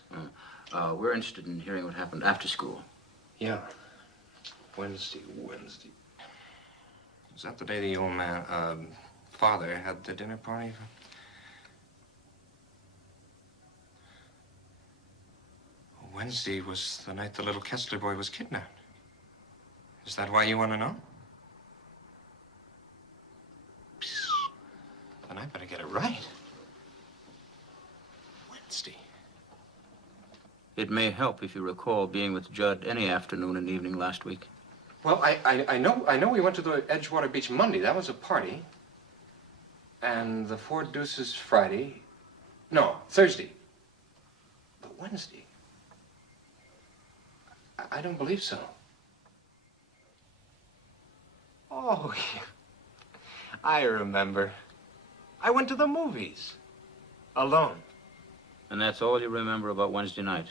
We're interested in hearing what happened after school. Yeah. Wednesday. Was that the day the old man, father had the dinner party? Wednesday was the night the little Kessler boy was kidnapped. Is that why you want to know? Then I better get it right. Wednesday. It may help if you recall being with Judd any afternoon and evening last week. Well, I know we went to the Edgewater Beach Monday. That was a party. And the Four Deuces Friday. No, Thursday. But Wednesday. I don't believe so. Oh, I remember. I went to the movies. Alone. And that's all you remember about Wednesday night?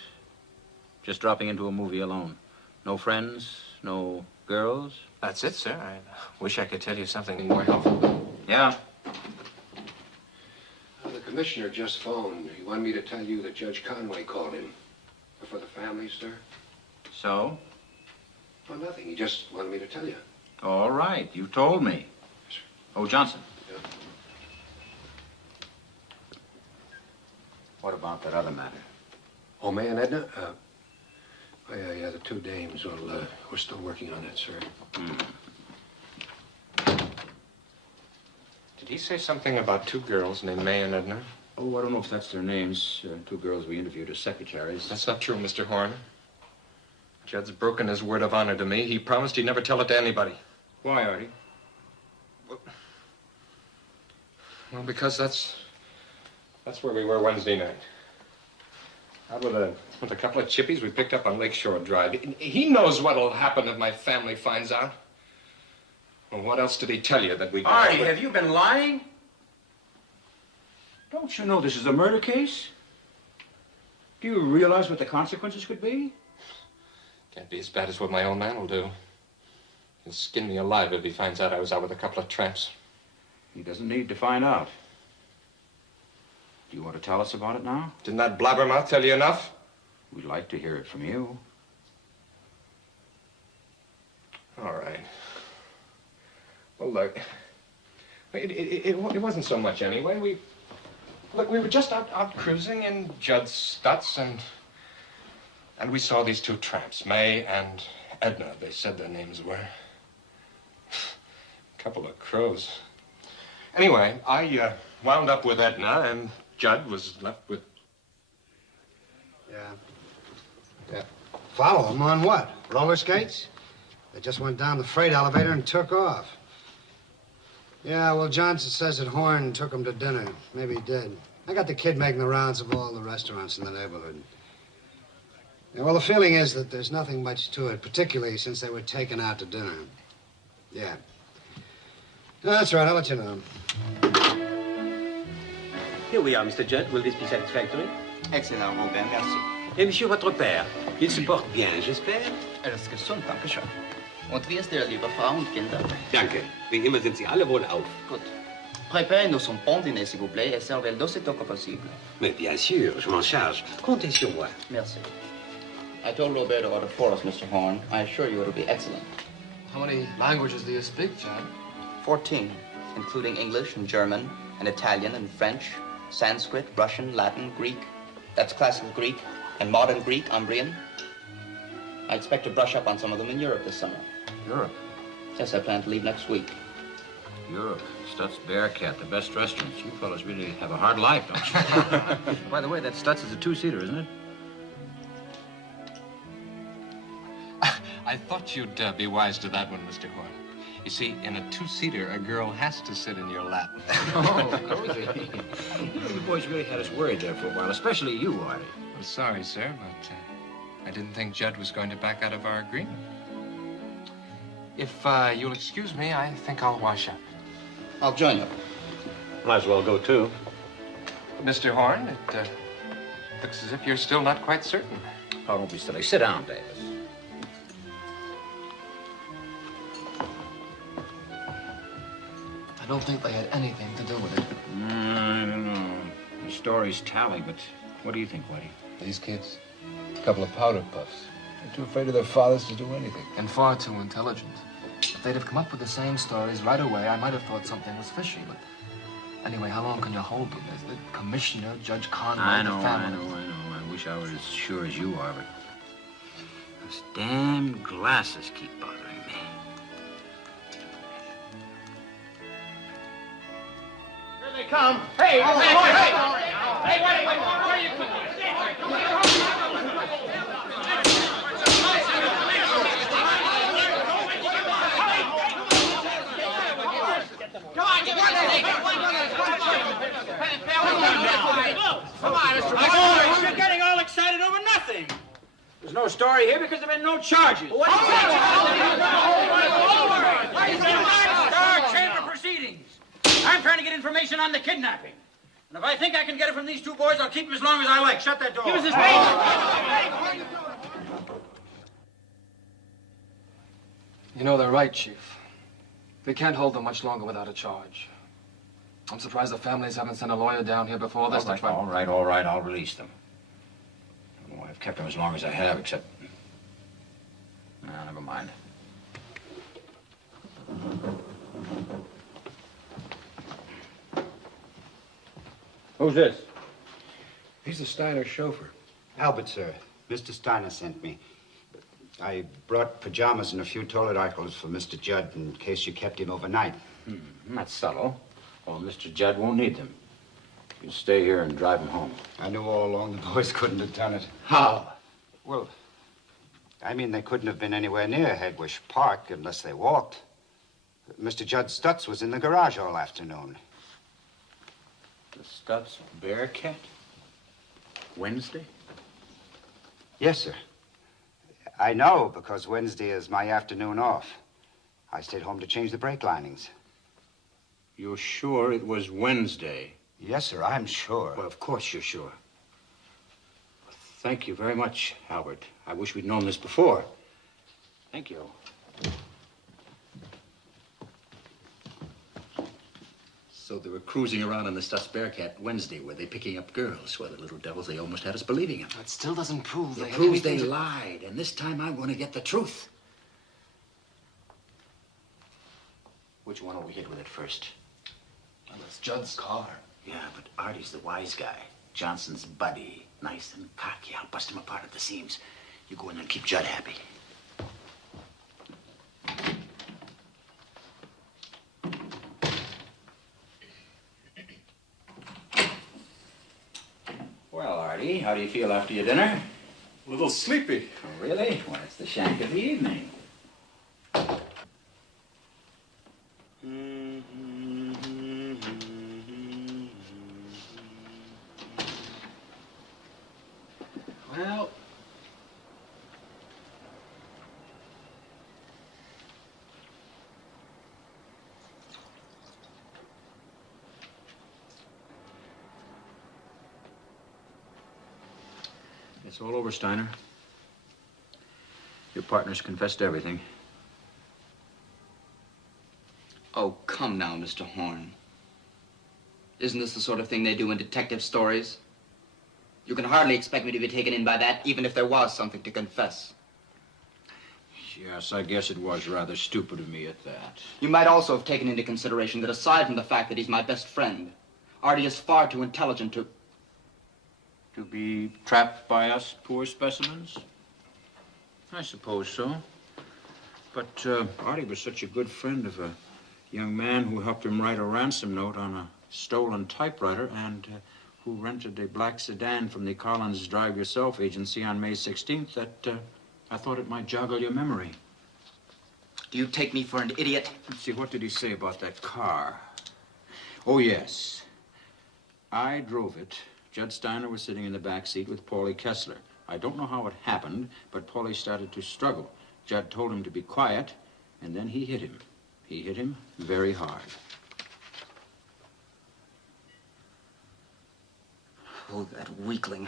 Just dropping into a movie alone? No friends? No girls? That's it, sir. I wish I could tell you something more helpful. Yeah? The commissioner just phoned. He wanted me to tell you that Judge Conway called him. For the family, sir? So? Well, nothing. He just wanted me to tell you. All right. You told me. Oh, Johnson. Yeah. What about that other matter? Oh, May and Edna? Yeah, the two dames. Well, we're still working on it, sir. Did he say something about two girls named May and Edna? Oh, I don't know if that's their names. Two girls we interviewed as secretaries. That's not true, Mr. Horn. Judd's broken his word of honor to me. He promised he'd never tell it to anybody. Why, Artie? Well, because that's where we were Wednesday night. Out with a couple of chippies we picked up on Lakeshore Drive. He knows what'll happen if my family finds out. Well, what else did he tell you that we... Artie, have you been lying? Don't you know this is a murder case? Do you realize what the consequences could be? Can't be as bad as what my old man will do. He'll skin me alive if he finds out I was out with a couple of tramps. He doesn't need to find out. Do you want to tell us about it now? Didn't that blabbermouth tell you enough? We'd like to hear it from you. All right. Well, look, it wasn't so much anyway. We were just out cruising in Judd Stutz, and we saw these two tramps, May and Edna, they said their names were. Couple of crows. Anyway, I wound up with Edna, and Judd was left with... Yeah. Follow them on what? Roller skates? They just went down the freight elevator and took off. Yeah, well, Johnson says that Horn took him to dinner. Maybe he did. I got the kid making the rounds of all the restaurants in the neighborhood. Yeah, well, the feeling is that there's nothing much to it, particularly since they were taken out to dinner. Yeah. No, that's right, I'll let you know. Here we are, Mr. Judd. Will this be satisfactory? Excellent, Robert, merci. Et monsieur, votre père, il se porte bien, j'espère? ist gesund, danke schön. Und wie ist Ihre liebe Frau und Kinder? Danke. Wie immer sind Sie alle wohlauf. Gut. Préparez-nous un bon dîner, s'il vous plaît, et servez-le d'aussitôt que possible. Mais bien sûr, je m'en charge. Comptez sur moi. Merci. I told Robert to order for us, Mr. Horn. I assure you it'll be excellent. How many languages do you speak, Judd? 14, including English and German and Italian and French, Sanskrit, Russian, Latin, Greek. That's classical Greek and modern Greek, Umbrian. I expect to brush up on some of them in Europe this summer. Europe? Yes, I plan to leave next week. Europe. Stutz Bearcat, the best restaurants. You fellas really have a hard life, don't you? By the way, that Stutz is a two-seater, isn't it? I thought you'd be wise to that one, Mr. Horn. You see, in a two-seater, a girl has to sit in your lap. Oh, cozy. You boys really had us worried there for a while, especially you, Artie. I'm sorry, sir, but I didn't think Judd was going to back out of our agreement. If you'll excuse me, I think I'll wash up. I'll join you. Might as well go, too. Mr. Horn, it looks as if you're still not quite certain. Oh, don't be silly. Sit down, Davis. I don't think they had anything to do with it. I don't know. The stories tally, but what do you think, Whitey? These kids, a couple of powder puffs. They're too afraid of their fathers to do anything. And far too intelligent. If they'd have come up with the same stories right away, I might have thought something was fishy, but... Anyway, how long can you hold them? There's the commissioner, Judge Conway, the family. I know. I wish I was as sure as you are, but... Those damn glasses keep bothering me. Here they come. Hey, hey, wait, where are you going? Come on, Mr. Boy, you're getting all excited over nothing. There's no story here because there have been no charges. What? Start chamber proceedings. I'm trying to get information on the kidnapping. And if I think I can get it from these two boys, I'll keep him as long as I like. Shut that door. Give us his You know, they're right, Chief. They can't hold them much longer without a charge. I'm surprised the families haven't sent a lawyer down here before this to try... All right, I'll release them. I don't know why I've kept them as long as I have, except... Never mind. Who's this? He's the Steiner chauffeur. Albert, sir. Mr. Steiner sent me. I brought pajamas and a few toilet articles for Mr. Judd in case you kept him overnight. That's subtle. Well, Mr. Judd won't need them. You stay here and drive him home. I knew all along the boys couldn't have done it. How? Well, I mean, they couldn't have been anywhere near 𝙁𝙤𝙡𝙈 Park unless they walked. Mr. Judd Stutz was in the garage all afternoon. The Stutz Bearcat? Wednesday? Yes, sir. I know, because Wednesday is my afternoon off. I stayed home to change the brake linings. You're sure it was Wednesday? Yes, sir, I'm sure. Well, of course you're sure. Thank you very much, Albert. I wish we'd known this before. Thank you. So they were cruising around in the Stutz Bearcat Wednesday. Were they picking up girls? Well, the little devils, they almost had us believing it. That still doesn't prove It proves they lied, and this time I'm going to get the truth. Which one will we hit with it first? Well, it's Judd's car. Yeah, but Artie's the wise guy. Johnson's buddy. Nice and cocky. I'll bust him apart at the seams. You go in there and keep Judd happy. Well, Artie, how do you feel after your dinner? A little sleepy. Oh, really? Well, it's the shank of the evening. Well, It's all over, Steiner. Your partner's confessed everything. Oh, come now, Mr. Horn. Isn't this the sort of thing they do in detective stories? You can hardly expect me to be taken in by that, even if there was something to confess. Yes, I guess it was rather stupid of me at that. You might also have taken into consideration that aside from the fact that he's my best friend, Artie is far too intelligent to... To be trapped by us poor specimens? I suppose so. But Artie was such a good friend of a young man who helped him write a ransom note on a stolen typewriter and who rented a black sedan from the Collins Drive Yourself agency on May 16th that I thought it might joggle your memory. Do you take me for an idiot? Let's see, what did he say about that car? Oh, yes. I drove it. Judd Steiner was sitting in the back seat with Paulie Kessler. I don't know how it happened, but Paulie started to struggle. Judd told him to be quiet, and then he hit him. He hit him very hard. Oh, that weakling.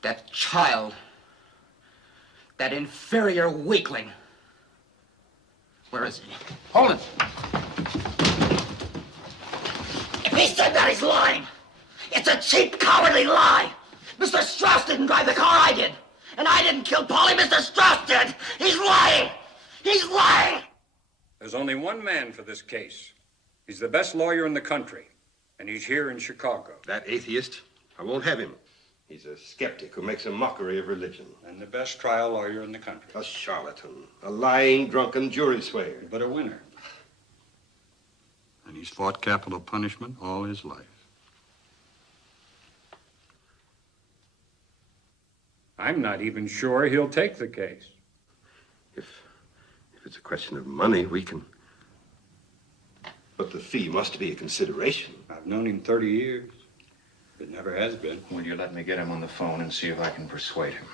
That child. That inferior weakling. Where is he? Hold it! If he said that, he's lying. It's a cheap, cowardly lie. Mr. Strauss didn't drive the car, I did. And I didn't kill Paulie, Mr. Strauss did. He's lying. He's lying. There's only one man for this case. He's the best lawyer in the country, and he's here in Chicago. That atheist? I won't have him. He's a skeptic who makes a mockery of religion. And the best trial lawyer in the country. A charlatan, a lying, drunken jury swayer. But a winner. And he's fought capital punishment all his life. I'm not even sure he'll take the case. If it's a question of money, we can... But the fee must be a consideration. I've known him 30 years. It never has been. Will you let me get him on the phone and see if I can persuade him?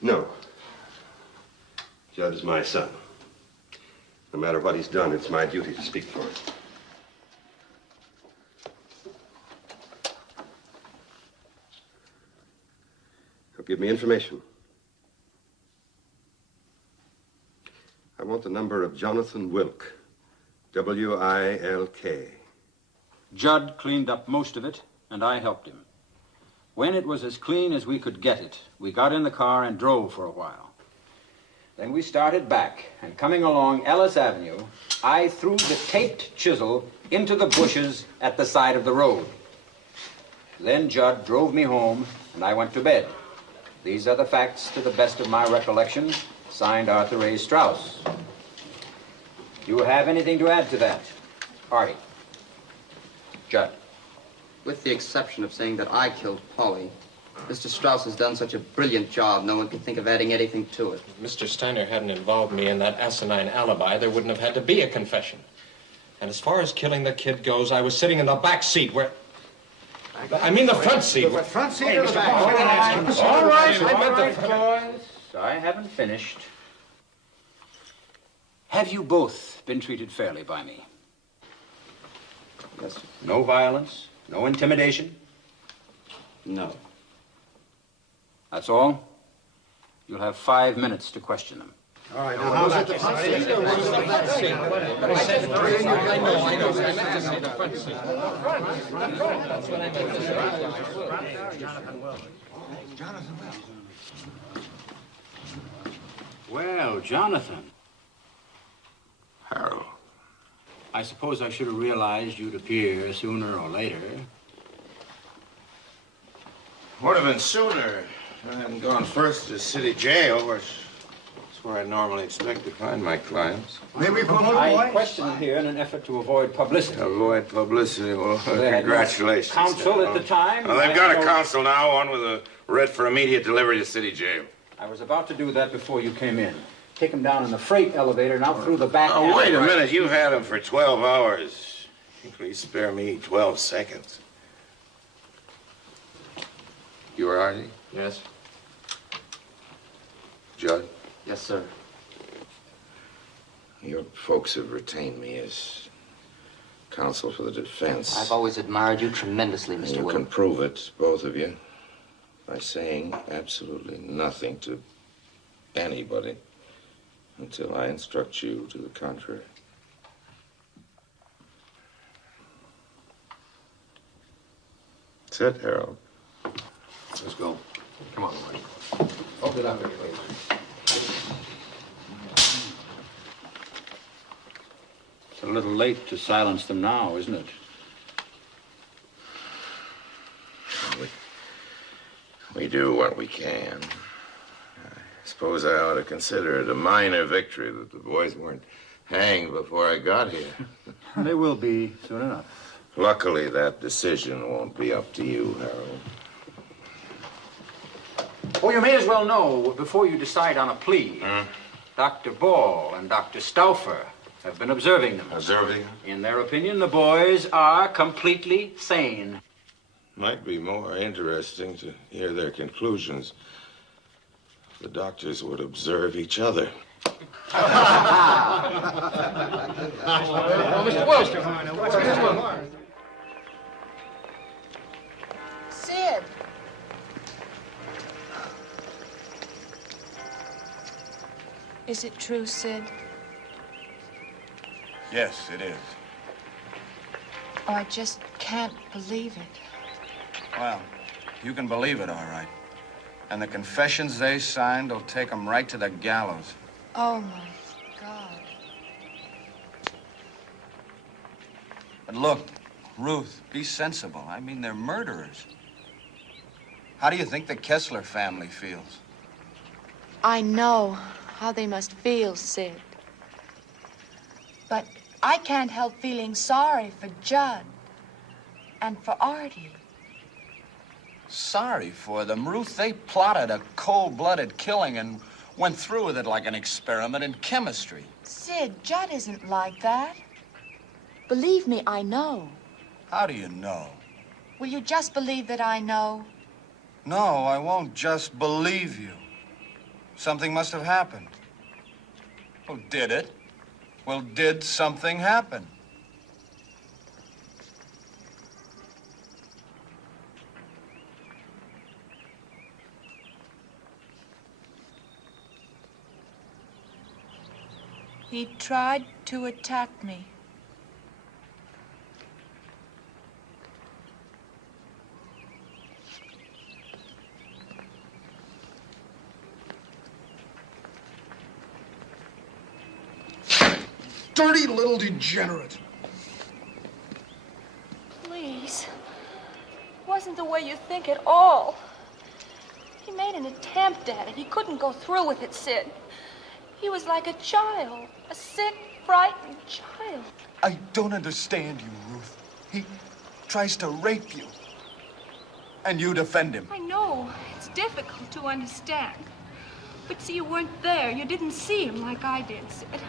No. Judd is my son. No matter what he's done, it's my duty to speak for him. He'll give me information. I want the number of Jonathan Wilk. W-I-L-K. Judd cleaned up most of it, and I helped him. When it was as clean as we could get it, we got in the car and drove for a while. Then we started back, and coming along Ellis Avenue, I threw the taped chisel into the bushes at the side of the road. Then Judd drove me home, and I went to bed. These are the facts to the best of my recollection. Signed, Artie Straus. Do you have anything to add to that? Artie. Judd. With the exception of saying that I killed Polly, Mr. Straus has done such a brilliant job, no one can think of adding anything to it. If Mr. Steiner hadn't involved me in that asinine alibi, there wouldn't have had to be a confession. And as far as killing the kid goes, I was sitting in the back seat where... I mean the front seat. The front seat or the back seat? All right, boys. I haven't finished. Have you both been treated fairly by me? Yes, sir. No violence? No intimidation? No. That's all? You'll have 5 minutes to question them. All right, now, was it the front seat or was it the back seat? I know. I meant to say the front seat. That's what I meant to say. Jonathan Wells. Jonathan Wells. Well, Jonathan. Harold. I suppose I should have realized you'd appear sooner or later. Would have been sooner if I hadn't gone first to the city jail, which is where I normally expect to find my clients. May we promote I questioned here in an effort to avoid publicity. Avoid publicity? Well, They had no congratulations. counsel at the time. Well, they've got a counsel now, one with a writ for immediate delivery to city jail. I was about to do that before you came in. Take him down in the freight elevator and out through the back. Oh, wait a alley. minute. You've had him for 12 hours. Please spare me 12 seconds. You are Artie? Yes. Judd? Yes, sir. Your folks have retained me as counsel for the defense. I've always admired you tremendously, Mr. You Will. can prove it, both of you, by saying absolutely nothing to anybody until I instruct you to the contrary. That's it, Harold. Let's go. Come on, Marty. Hold it up, please. It's a little late to silence them now, isn't it? We do what we can. I suppose I ought to consider it a minor victory that the boys weren't hanged before I got here. They will be soon enough. Luckily, that decision won't be up to you, Harold. Oh, you may as well know, before you decide on a plea, Dr. Ball and Dr. Stauffer have been observing them. Observing? In their opinion, the boys are completely sane. Might be more interesting to hear their conclusions. The doctors would observe each other. Mr. Wells. Sid. Is it true, Sid? Yes, it is. Oh, I just can't believe it. Well, you can believe it, all right. And the confessions they signed will take them right to the gallows. Oh, my God. But look, Ruth, be sensible. I mean, they're murderers. How do you think the Kessler family feels? I know how they must feel, Sid. But I can't help feeling sorry for Judd and for Artie. Sorry for them, Ruth. They plotted a cold-blooded killing and went through with it like an experiment in chemistry. Sid, Judd isn't like that. Believe me, I know. How do you know? Will you just believe that I know? No, I won't just believe you. Something must have happened. Who did it? Well, did something happen? He tried to attack me. Dirty little degenerate. Please. It wasn't the way you think at all. He made an attempt at it. He couldn't go through with it, Sid. He was like a child, a sick, frightened child. I don't understand you, Ruth. He tries to rape you. And you defend him. I know. It's difficult to understand. But see, you weren't there. You didn't see him like I did, Sid.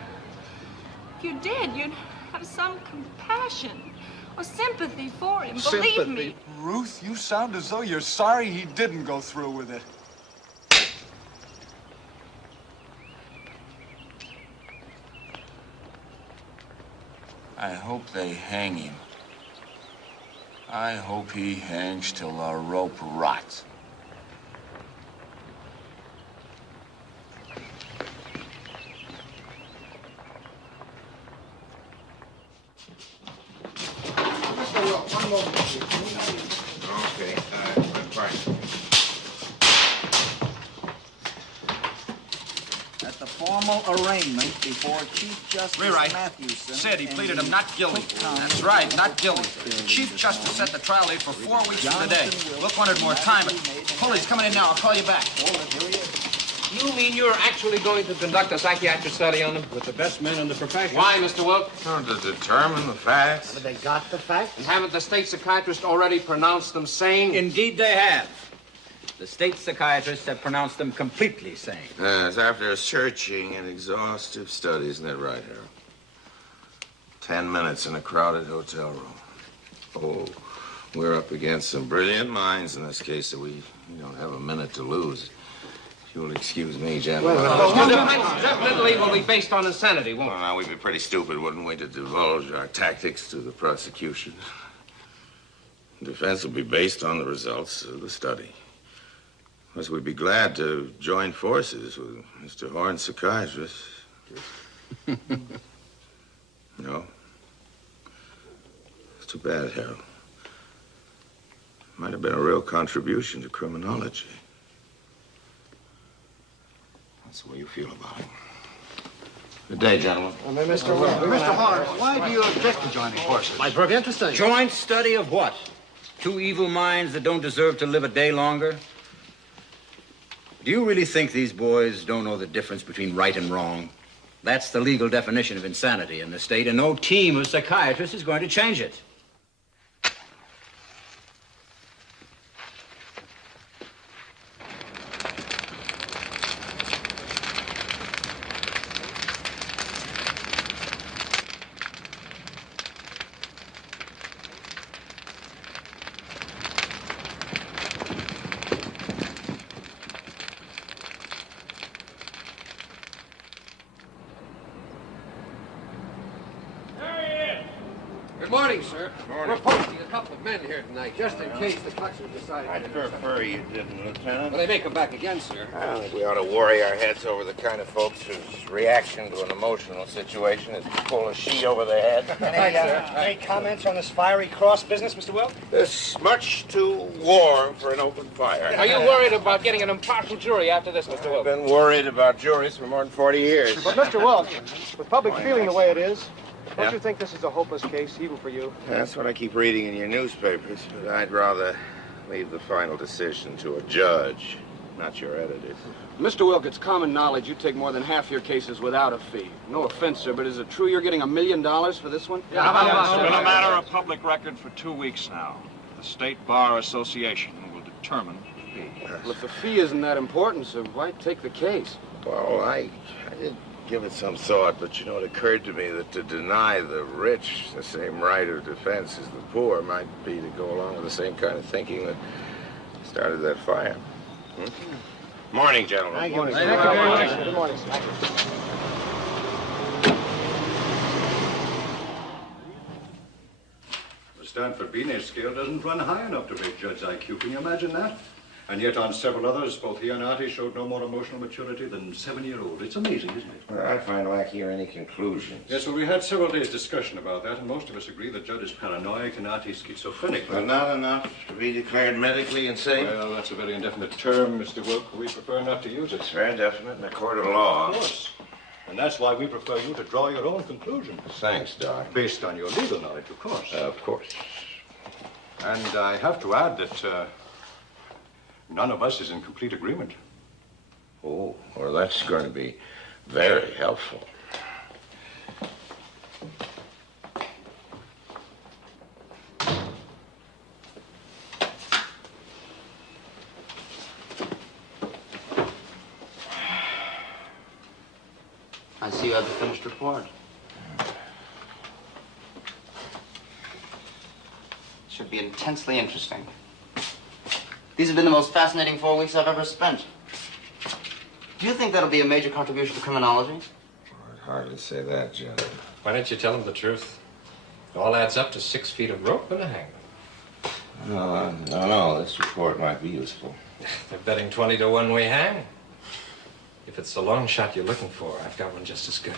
If you did, you'd have some compassion or sympathy for him. Believe me. Ruth, you sound as though you're sorry he didn't go through with it. I hope they hang him. I hope he hangs till the rope rots. One moment, please. Okay, fine. At the formal arraignment before Chief Justice Rewrite. Matthewson... Said he pleaded him not guilty. That's right, not guilty. The Chief Justice set the trial date for 4 weeks from today. Look wanted more time, but Pulley's coming in now. I'll call you back. You mean you're actually going to conduct a psychiatric study on them? With the best men in the profession. Why, Mr. Wilk? To determine the facts. But they got the facts? And haven't the state psychiatrists already pronounced them sane? Indeed they have. The state psychiatrists have pronounced them completely sane. Yes, after searching and exhaustive study, isn't that right, Harold? 10 minutes in a crowded hotel room. Oh, we're up against some brilliant minds in this case, so we don't have a minute to lose. If you'll excuse me, gentlemen. Definitely will be based on insanity, won't it? Well, now, we'd be pretty stupid, wouldn't we, to divulge our tactics to the prosecution. The defense will be based on the results of the study. Plus, we'd be glad to join forces with Mr. Horn's psychiatrist. No? It's too bad, Harold. Might have been a real contribution to criminology. That's the way you feel about it. Good day, gentlemen. Mr. Horn, why do you object to joining forces? My very interesting. Joint study of what? Two evil minds that don't deserve to live a day longer? Do you really think these boys don't know the difference between right and wrong? That's the legal definition of insanity in the state, and no team of psychiatrists is going to change it. Good morning, sir. We're posting a couple of men here tonight, just in case the Cluxers decide... I'd prefer you didn't, Lieutenant. Well, they may come back again, sir. I don't think we ought to worry our heads over the kind of folks whose reaction to an emotional situation is to pull a sheet over their head. Any comments on this fiery cross business, Mr. Wilk? It's much too warm for an open fire. Are you worried about getting an impartial jury after this, Mr. Wilk? I've been worried about juries for more than 40 years. But, Mr. Wilk, with public feeling the way it is, Yeah? don't you think this is a hopeless case, even for you? That's what I keep reading in your newspapers, but I'd rather leave the final decision to a judge, not your editors. Mr. Wilk, it's common knowledge you take more than half your cases without a fee. No offense, sir, but is it true you're getting $1 million for this one? It's been a matter of public record for 2 weeks now. The State Bar Association will determine the fee. Well, if the fee isn't that important, sir, why take the case? Well, I did give it some thought, but, it occurred to me that to deny the rich the same right of defense as the poor might be to go along with the same kind of thinking that started that fire. Morning, gentlemen. Thank you. Good morning, sir. Stanford Binet scale doesn't run high enough to rate Judd's IQ. Can you imagine that? And yet on several others, both he and Artie showed no more emotional maturity than 7-year-old. It's amazing, isn't it? Well, I find lack here any conclusions. Yes, well, we had several days' discussion about that, and most of us agree that Judd is paranoid and Artie schizophrenic. But not enough to be declared medically insane? Well, that's a very indefinite term, Mr. Wilk. We prefer not to use it. It's very definite in a court of law. Of course. And that's why we prefer you to draw your own conclusions. Thanks, Doc. Based on your legal knowledge, of course. Of course. And I have to add that none of us is in complete agreement. Oh, well, that's going to be very helpful. I see you have the finished report. Should be intensely interesting. These have been the most fascinating 4 weeks I've ever spent. Do you think that'll be a major contribution to criminology? I'd hardly say that, John. Why don't you tell him the truth? It all adds up to 6 feet of rope and a hangman. No, this report might be useful. They're betting 20 to 1 we hang. If it's the long shot you're looking for, I've got one just as good.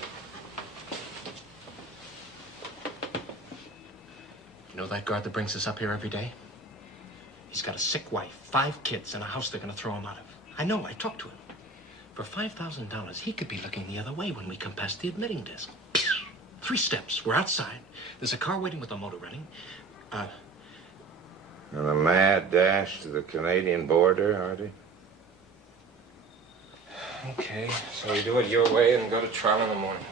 You know that guard that brings us up here every day? He's got a sick wife, 5 kids, and a house they're going to throw him out of. I know, I talked to him. For $5,000, he could be looking the other way when we come past the admitting desk. 3 steps, we're outside. There's a car waiting with a motor running. And a mad dash to the Canadian border, Artie? Okay, so we do it your way and go to trial in the morning.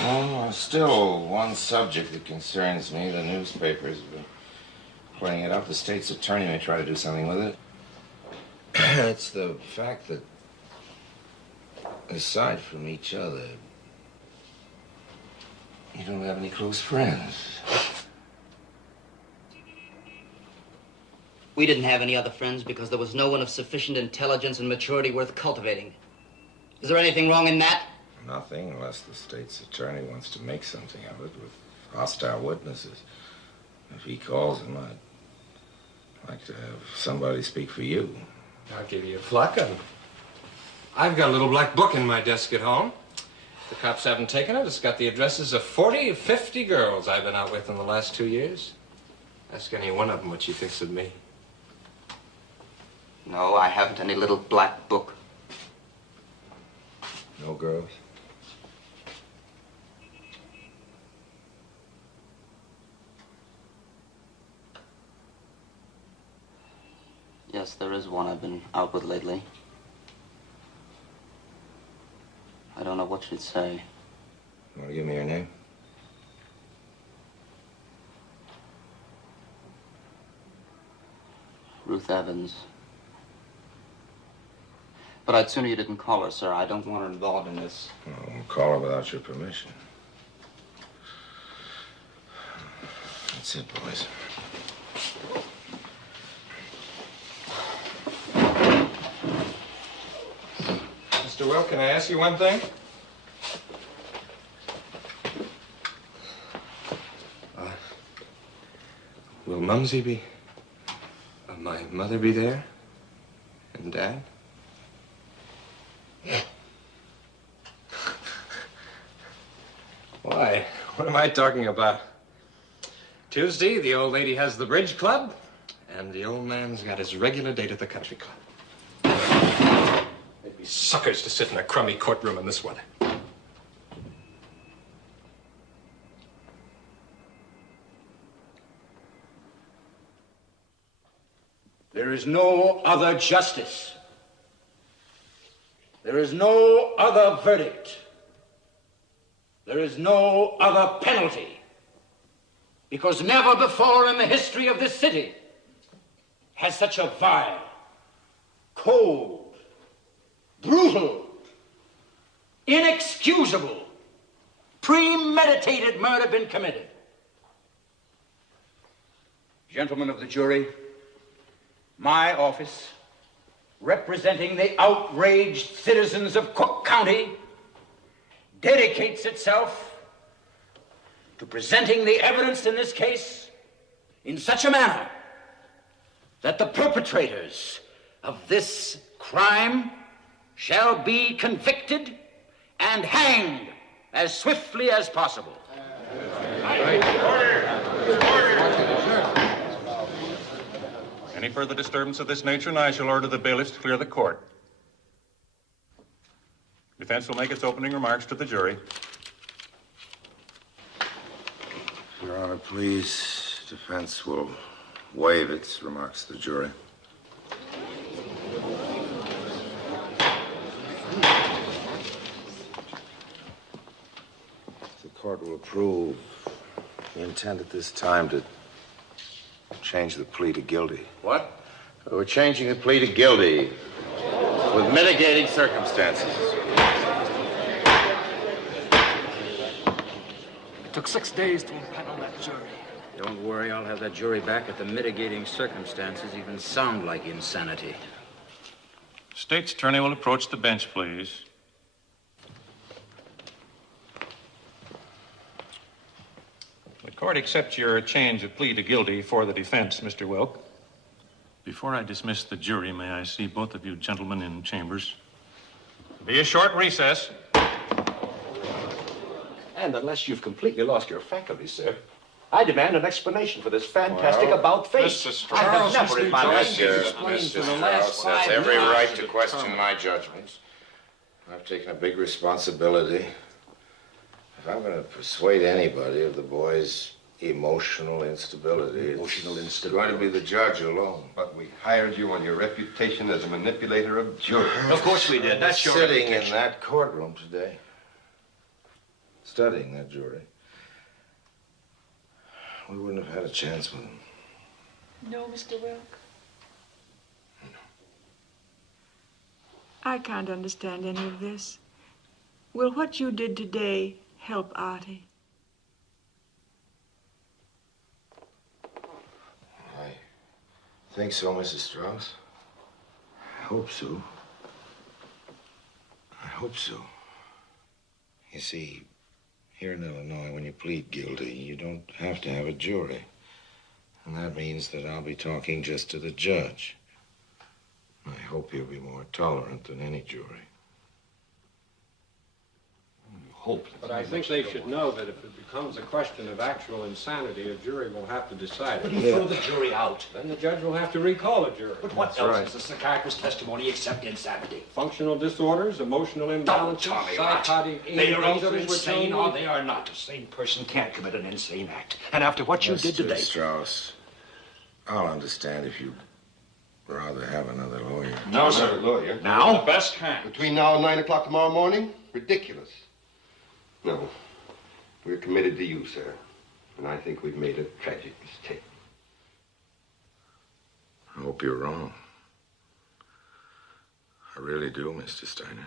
Oh, still one subject that concerns me. The newspapers have been playing it up. The state's attorney may try to do something with it. It's the fact that, aside from each other, you don't have any close friends. We didn't have any other friends because there was no one of sufficient intelligence and maturity worth cultivating. Is there anything wrong in that? Nothing, unless the state's attorney wants to make something of it with hostile witnesses. If he calls him, I'd like to have somebody speak for you. I'll give you a pluck. I've got a little black book in my desk at home. The cops haven't taken it. It's got the addresses of 40 or 50 girls I've been out with in the last 2 years. Ask any one of them what she thinks of me. No, I haven't any little black book. No girls? Yes, there is one I've been out with lately. I don't know what she'd say. You want to give me her name? Ruth Evans. But I'd sooner you didn't call her, sir. I don't want her involved in this. I won't call her without your permission. That's it, boys. Mr. Will, can I ask you one thing? Will Mumsy be... my mother be there? And Dad? Why? What am I talking about? Tuesday, the old lady has the bridge club, and the old man's got his regular date at the country club. They'd be suckers to sit in a crummy courtroom in this weather. There is no other justice. There is no other verdict. There is no other penalty. Because never before in the history of this city has such a vile, cold, brutal, inexcusable, premeditated murder been committed. Gentlemen of the jury, my office, representing the outraged citizens of Cook County, dedicates itself to presenting the evidence in this case in such a manner that the perpetrators of this crime shall be convicted and hanged as swiftly as possible. Any further disturbance of this nature, and I shall order the bailiffs to clear the court. Defense will make its opening remarks to the jury. Your Honor, please. Defense will waive its remarks to the jury. The court will approve. We intend at this time to change the plea to guilty. What? We're changing the plea to guilty with mitigating circumstances. It took 6 days to impanel that jury. Don't worry, I'll have that jury back if the mitigating circumstances even sound like insanity. State's attorney will approach the bench, please. The court accepts your change of plea to guilty for the defense, Mr. Wilk. Before I dismiss the jury, may I see both of you gentlemen in chambers? Be a short recess. And unless you've completely lost your faculties, sir, I demand an explanation for this fantastic about-face. Mr. I have never in my life... Mr. Strauss has every right to question my judgments. I've taken a big responsibility. If I'm going to persuade anybody of the boy's emotional instability, it's going to be the judge alone. But we hired you on your reputation as a manipulator of jurors. Of course we did. That's your Sitting reputation. in that courtroom today, studying that jury, we wouldn't have had a chance with him. No, Mr. Wilk. I can't understand any of this. Will what you did today help Artie? I think so, Mrs. Strauss. I hope so. I hope so. You see, here in Illinois, when you plead guilty, you don't have to have a jury. And that means that I'll be talking just to the judge. I hope he'll be more tolerant than any jury. Hope. But I think they should know that if it becomes a question of actual insanity, a jury will have to decide. But you throw the jury out. Then the judge will have to recall a jury. But what else is a psychiatrist's testimony except insanity? Functional disorders, emotional imbalances, psychotic... They are either others were insane telling or me. they are not. A sane person can't commit an insane act. And after what you did today... Mr. Strauss, I'll understand if you'd rather have another lawyer. No, sir. Lawyer. Now? The best kind. Between now and 9 o'clock tomorrow morning? Ridiculous. No. We're committed to you, sir. And I think we've made a tragic mistake. I hope you're wrong. I really do, Mr. Steiner.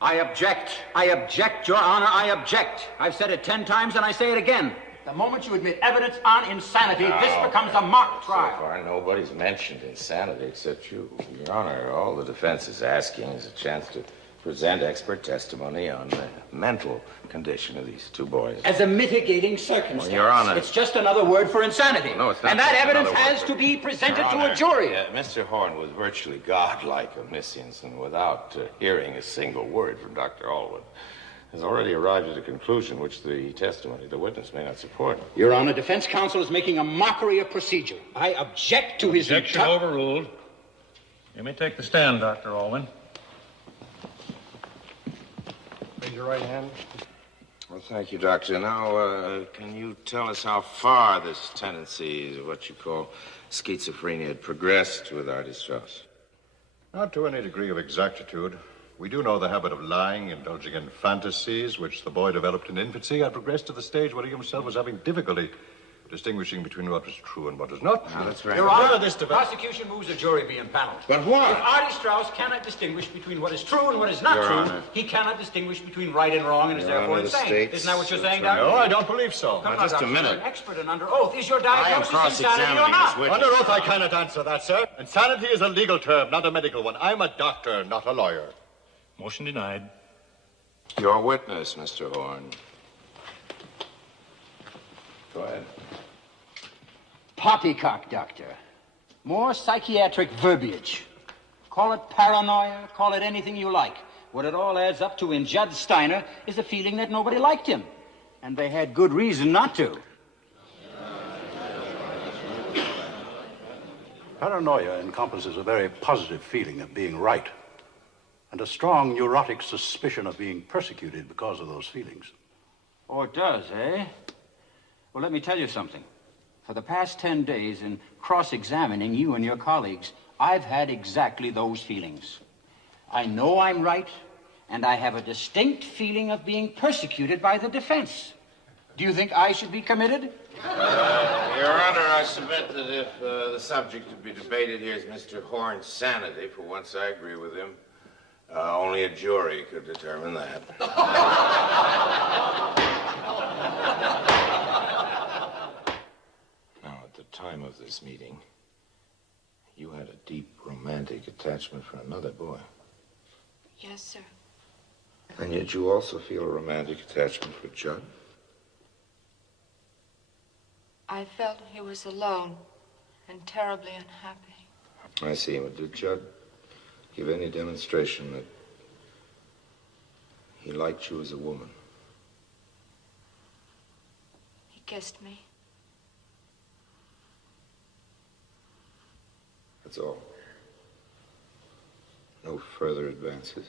I object. I object, Your Honor. I object. I've said it 10 times and I say it again. The moment you admit evidence on insanity, this becomes a mock trial. So far, nobody's mentioned insanity except you. Your Honor, all the defense is asking is a chance to present expert testimony on the mental condition of these two boys. As a mitigating circumstance. Well, Your Honor. It's just another word for insanity. No, it's not. And that just evidence another has word to for- be presented Your to Honor, a jury. Mr. Horn was virtually godlike omniscience, and without hearing a single word from Dr. Allwood, has already arrived at a conclusion which the testimony of the witness may not support. Your Honor, defense counsel is making a mockery of procedure. I object to his... Objection overruled. You may take the stand, Dr. Allwyn. Raise your right hand. Well, thank you, Doctor. Now, can you tell us how far this tendency, what you call schizophrenia, had progressed with Artie Straus? Not to any degree of exactitude. We do know the habit of lying, indulging in fantasies, which the boy developed in infancy, had progressed to the stage where he himself was having difficulty distinguishing between what was true and what was not. That's right. Your Honor, the prosecution moves a jury be impaneled. But why? If Artie Straus cannot distinguish between what is true and what is not Your true, Honor. he cannot distinguish between right and wrong and is Your therefore Honor, the insane. state's Isn't that what you're saying, attorney- Doctor? No, I don't believe so. Come Now, on, just a Doctor, minute. you're an expert and under oath. Is your I am diagnosis insanity or cross-examining not? this witness. Under oath, I cannot answer that, sir. Insanity is a legal term, not a medical one. I'm a doctor, not a lawyer. Motion denied. Your witness, Mr. Horn. Go ahead. poppycock, Doctor. More psychiatric verbiage. Call it paranoia, call it anything you like. What it all adds up to in Judd Steiner is a feeling that nobody liked him. And they had good reason not to. Paranoia encompasses a very positive feeling of being right, and a strong neurotic suspicion of being persecuted because of those feelings. Oh, it does, eh? Well, let me tell you something. For the past 10 days, in cross-examining you and your colleagues, I've had exactly those feelings. I know I'm right, and I have a distinct feeling of being persecuted by the defense. Do you think I should be committed? Your Honor, I submit that if the subject to be debated here is Mr. Horn's sanity, for once I agree with him, only a jury could determine that. Now, at the time of this meeting, you had a deep romantic attachment for another boy. Yes, sir. And yet you also feel a romantic attachment for Judd? I felt he was alone and terribly unhappy. I see. But did Judd give any demonstration that he liked you as a woman? He kissed me. That's all. No further advances?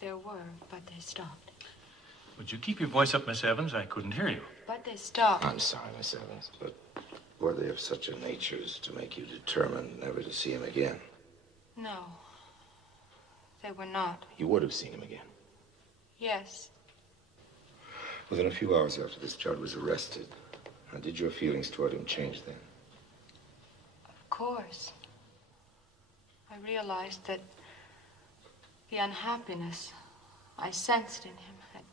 There were, but they stopped. Would you keep your voice up, Miss Evans? I couldn't hear you. But they stopped. I'm sorry, Miss Evans, but were they of such a nature as to make you determined never to see him again? No, they were not. You would have seen him again. Yes. Within a few hours after this, Judd was arrested. How did your feelings toward him change then? Of course. I realized that the unhappiness I sensed in him had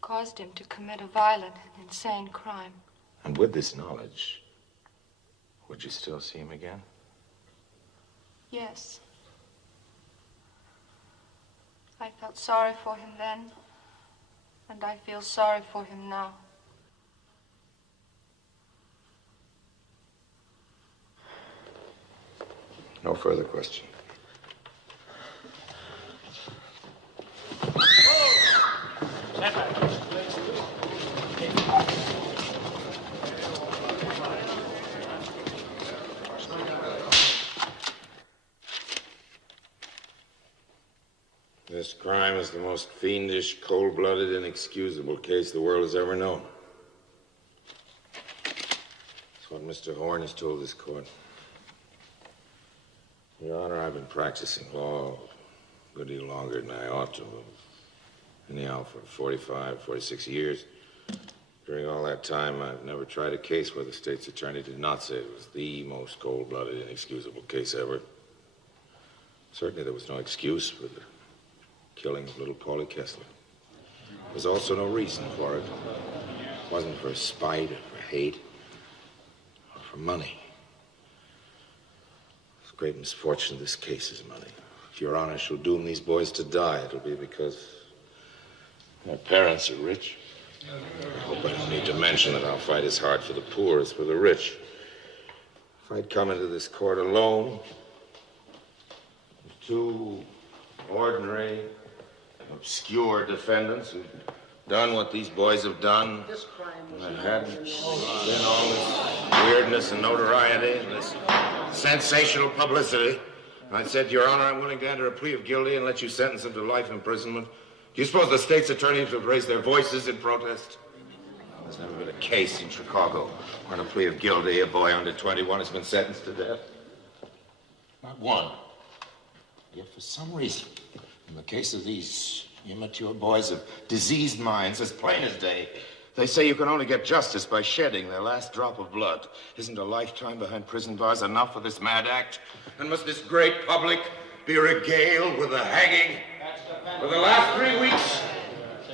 caused him to commit a violent and insane crime. And with this knowledge, would you still see him again? Yes. I felt sorry for him then, and I feel sorry for him now. No further question. This crime is the most fiendish, cold-blooded, inexcusable case the world has ever known. That's what Mr. Horn has told this court. Your Honor, I've been practicing law a good deal longer than I ought to have. Anyhow, for 45, 46 years. During all that time, I've never tried a case where the state's attorney did not say it was the most cold-blooded, inexcusable case ever. Certainly there was no excuse for the killing of little Paulie Kessler. There was also no reason for it. It wasn't for spite or for hate or for money. The great misfortune of this case is money. If Your Honor shall doom these boys to die, it'll be because their parents are rich. I hope I don't need to mention that our fight is hard for the poor as for the rich. If I'd come into this court alone, with two ordinary, obscure defendants who've done what these boys have done, and there hadn't been all this weirdness and notoriety and this sensational publicity, I said, Your Honor, I'm willing to enter a plea of guilty and let you sentence him to life imprisonment. Do you suppose the state's attorneys would raise their voices in protest? There's never been a case in Chicago where on a plea of guilty, a boy under 21 has been sentenced to death. Not one. Yet for some reason, in the case of these immature boys of diseased minds, as plain as day, they say you can only get justice by shedding their last drop of blood. Isn't a lifetime behind prison bars enough for this mad act? And must this great public be regaled with the hanging? For the last 3 weeks,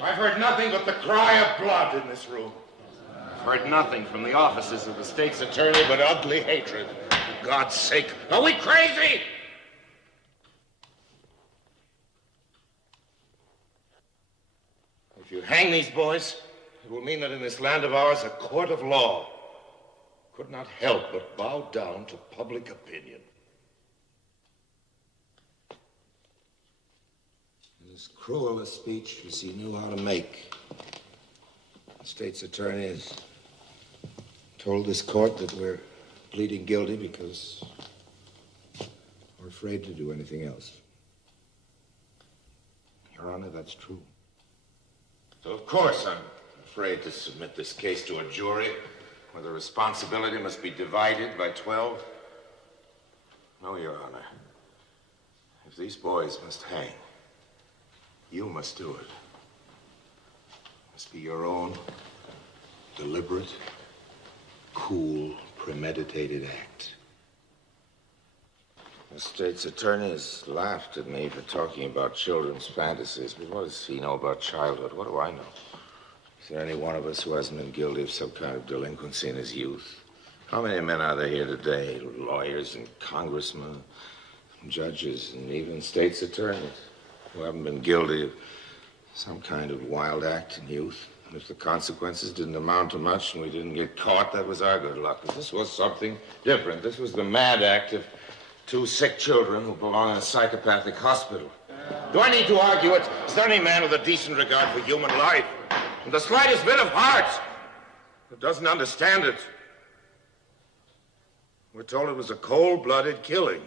I've heard nothing but the cry of blood in this room. I've heard nothing from the offices of the state's attorney but ugly hatred. For God's sake, are we crazy? If you hang these boys, It will mean that in this land of ours, a court of law could not help but bow down to public opinion. As cruel a speech as he knew how to make, the state's attorney has told this court that we're pleading guilty because we're afraid to do anything else. Your Honor, that's true. So, of course, I'm afraid to submit this case to a jury where the responsibility must be divided by 12. No, Your Honor. If these boys must hang, you must do it. It must be your own deliberate, cool, premeditated act. The state's attorney has laughed at me for talking about children's fantasies, but what does he know about childhood? What do I know? Is there any one of us who hasn't been guilty of some kind of delinquency in his youth? How many men are there here today? Lawyers and congressmen, judges, and even state's attorneys who haven't been guilty of some kind of wild act in youth. And if the consequences didn't amount to much and we didn't get caught, that was our good luck. But this was something different. This was the mad act of 2 sick children who belong in a psychopathic hospital. Do I need to argue it? Is there any man with a decent regard for human life and the slightest bit of heart that doesn't understand it? We're told it was a cold-blooded killing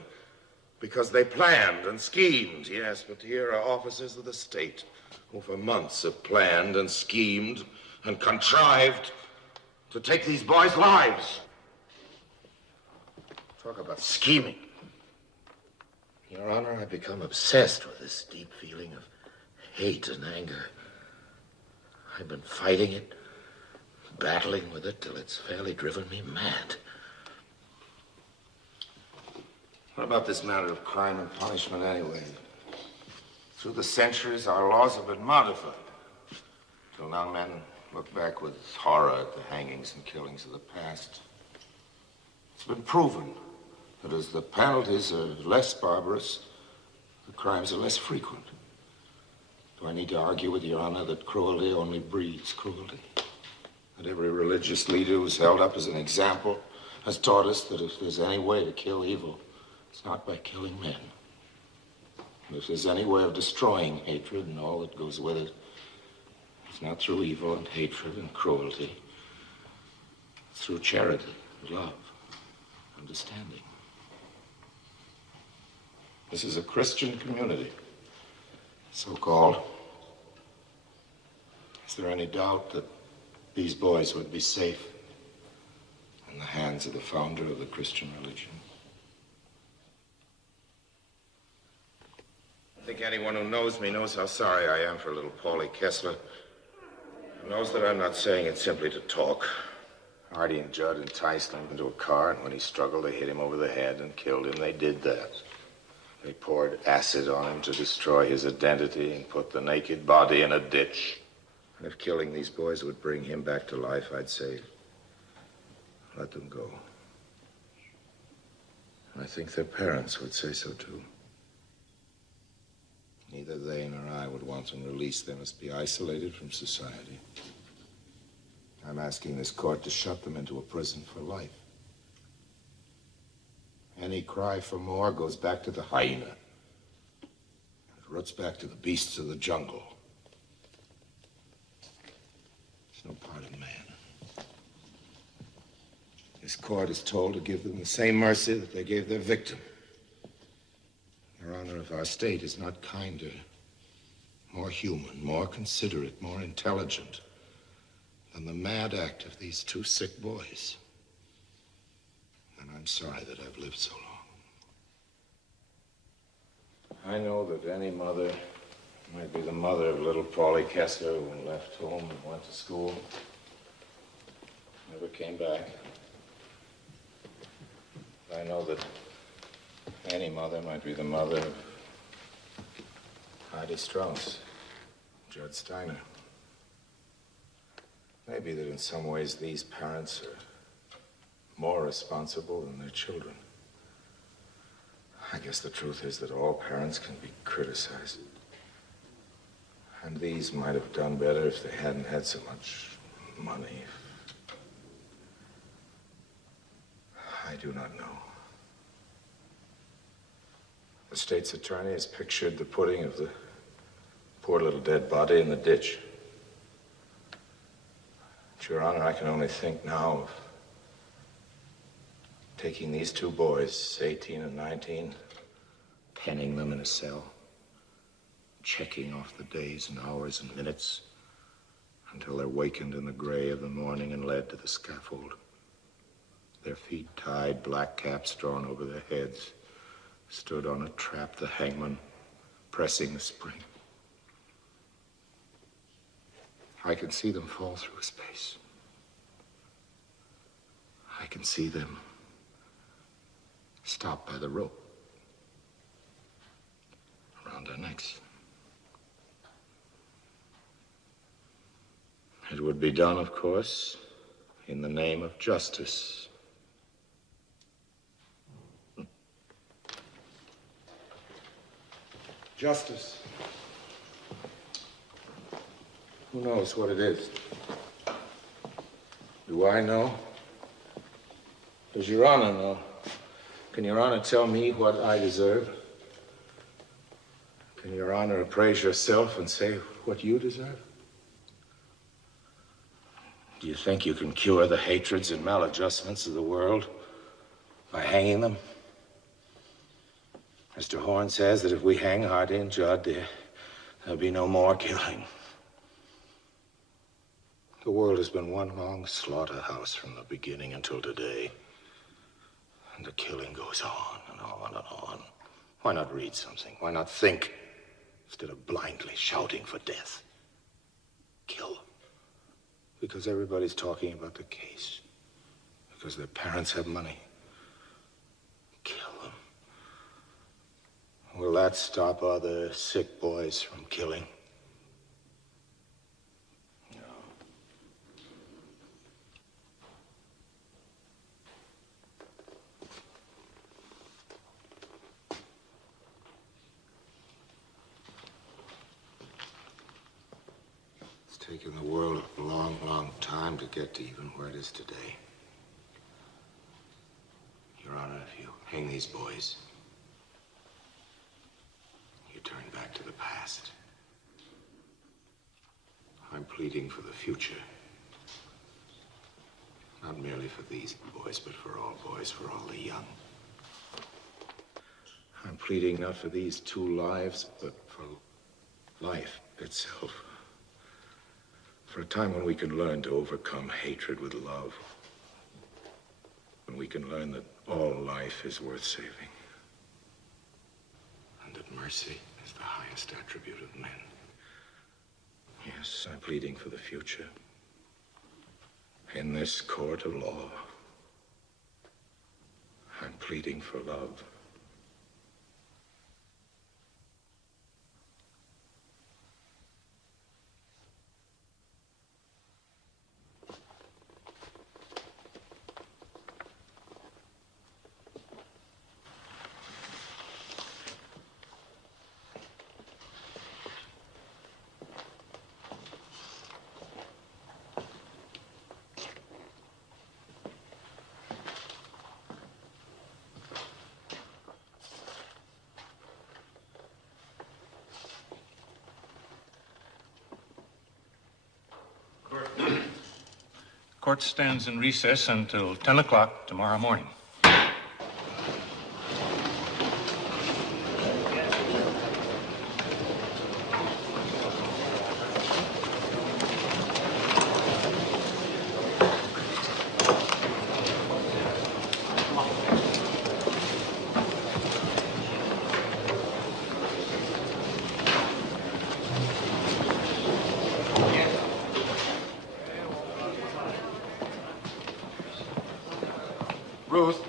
because they planned and schemed. Yes, but here are officers of the state who for months have planned and schemed and contrived to take these boys' lives. Talk about scheming. Your Honor, I've become obsessed with this deep feeling of hate and anger. I've been fighting it, battling with it till it's fairly driven me mad. What about this matter of crime and punishment anyway? Through the centuries, our laws have been modified. Till now, men look back with horror at the hangings and killings of the past. It's been proven that as the penalties are less barbarous, the crimes are less frequent. Do I need to argue with Your Honor that cruelty only breeds cruelty? That every religious leader who's held up as an example has taught us that if there's any way to kill evil, it's not by killing men. And if there's any way of destroying hatred and all that goes with it, it's not through evil and hatred and cruelty. It's through charity, love, understanding. This is a Christian community, so-called. Is there any doubt that these boys would be safe in the hands of the founder of the Christian religion? I think anyone who knows me knows how sorry I am for little Paulie Kessler. Who knows that I'm not saying it simply to talk. Artie and Judd enticed him into a car, and when he struggled, they hit him over the head and killed him. They did that. They poured acid on him to destroy his identity and put the naked body in a ditch. And if killing these boys would bring him back to life, I'd say, let them go. And I think their parents would say so too. Neither they nor I would want them released. They must be isolated from society. I'm asking this court to shut them into a prison for life. Any cry for more goes back to the hyena. It roots back to the beasts of the jungle. It's no part of man. This court is told to give them the same mercy that they gave their victim. Your Honor, if our state is not kinder, more human, more considerate, more intelligent than the mad act of these 2 sick boys, then I'm sorry that I've lived so long. I know that any mother might be the mother of little Paulie Kessler who left home and went to school, never came back. I know that any mother might be the mother of Artie Straus, Judd Steiner. Maybe that in some ways these parents are more responsible than their children. I guess the truth is that all parents can be criticized. And these might have done better if they hadn't had so much Money. I do not know. The state's attorney has pictured the putting of the poor little dead body in the ditch. But, Your Honor, I can only think now of taking these two boys, 18 and 19, penning them in a cell, checking off the days and hours and minutes until they're wakened in the gray of the morning and led to the scaffold. Their feet tied, black caps drawn over their heads, stood on a trap, the hangman pressing the spring. I can see them fall through space. I can see them stop by the rope around their necks. It would be done, of course, in the name of justice. Justice. Who knows what it is? Do I know? Does Your Honor know? Can Your Honor tell me what I deserve? Can Your Honor appraise yourself and say what you deserve? Do you think you can cure the hatreds and maladjustments of the world by hanging them? Mr. Horn says that if we hang Artie and Judd, there'll be no more killing. The world has been one long slaughterhouse from the beginning until today. And the killing goes on and on and on. Why not read something? Why not think instead of blindly shouting for death? Kill. Because everybody's talking about the case. Because their parents have money. Kill them. Will that stop other sick boys from killing? No. It's taken the world a long, long time to get to even where it is today. Your Honor, if you hang these boys, turn back to the past. I'm pleading for the future. Not merely for these boys, but for all boys, for all the young. I'm pleading not for these two lives, but for life itself. For a time when we can learn to overcome hatred with love. When we can learn that all life is worth saving. And that mercy is the highest attribute of men. Yes, I'm pleading for the future. In this court of law, I'm pleading for love. Court stands in recess until 10 o'clock tomorrow morning. Ruth.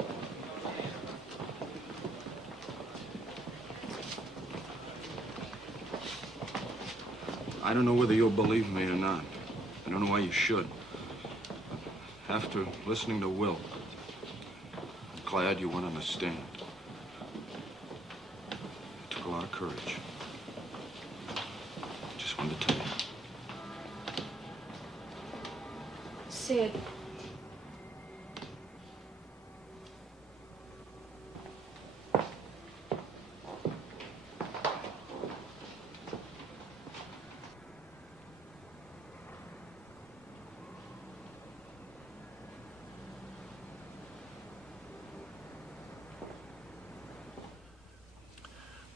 I don't know whether you'll believe me or not. I don't know why you should. After listening to Will, I'm glad you went on the stand. It took a lot of courage. Just wanted to tell you. Sid.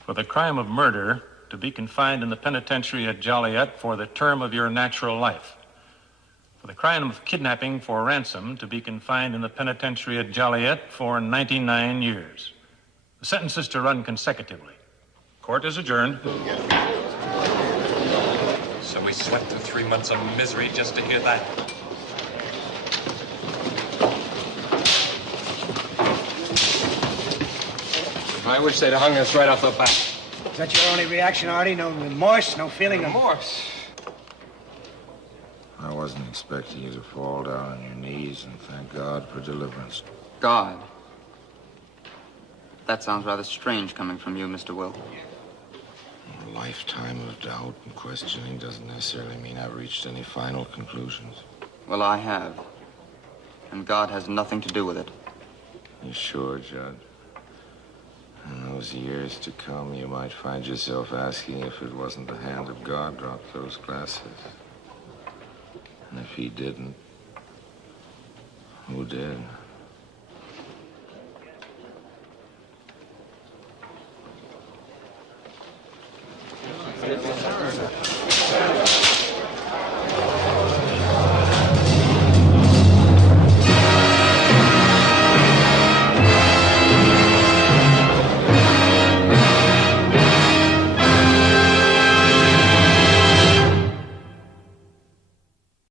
For the crime of murder, to be confined in the penitentiary at Joliet for the term of your natural life. For the crime of kidnapping for ransom, to be confined in the penitentiary at Joliet for 99 years. The sentence is to run consecutively. Court is adjourned. So we slept through 3 months of misery just to hear that. I wish they'd hung us right off the bat. Is that your only reaction, Artie? No remorse, no feeling of... Remorse? I wasn't expecting you to fall down on your knees and thank God for deliverance. God. That sounds rather strange coming from you, Mr. Will. A lifetime of doubt and questioning doesn't necessarily mean I've reached any final conclusions. Well, I have. And God has nothing to do with it. You sure, Judd? In those years to come, you might find yourself asking if it wasn't the hand of God dropped those glasses. And if he didn't, who did?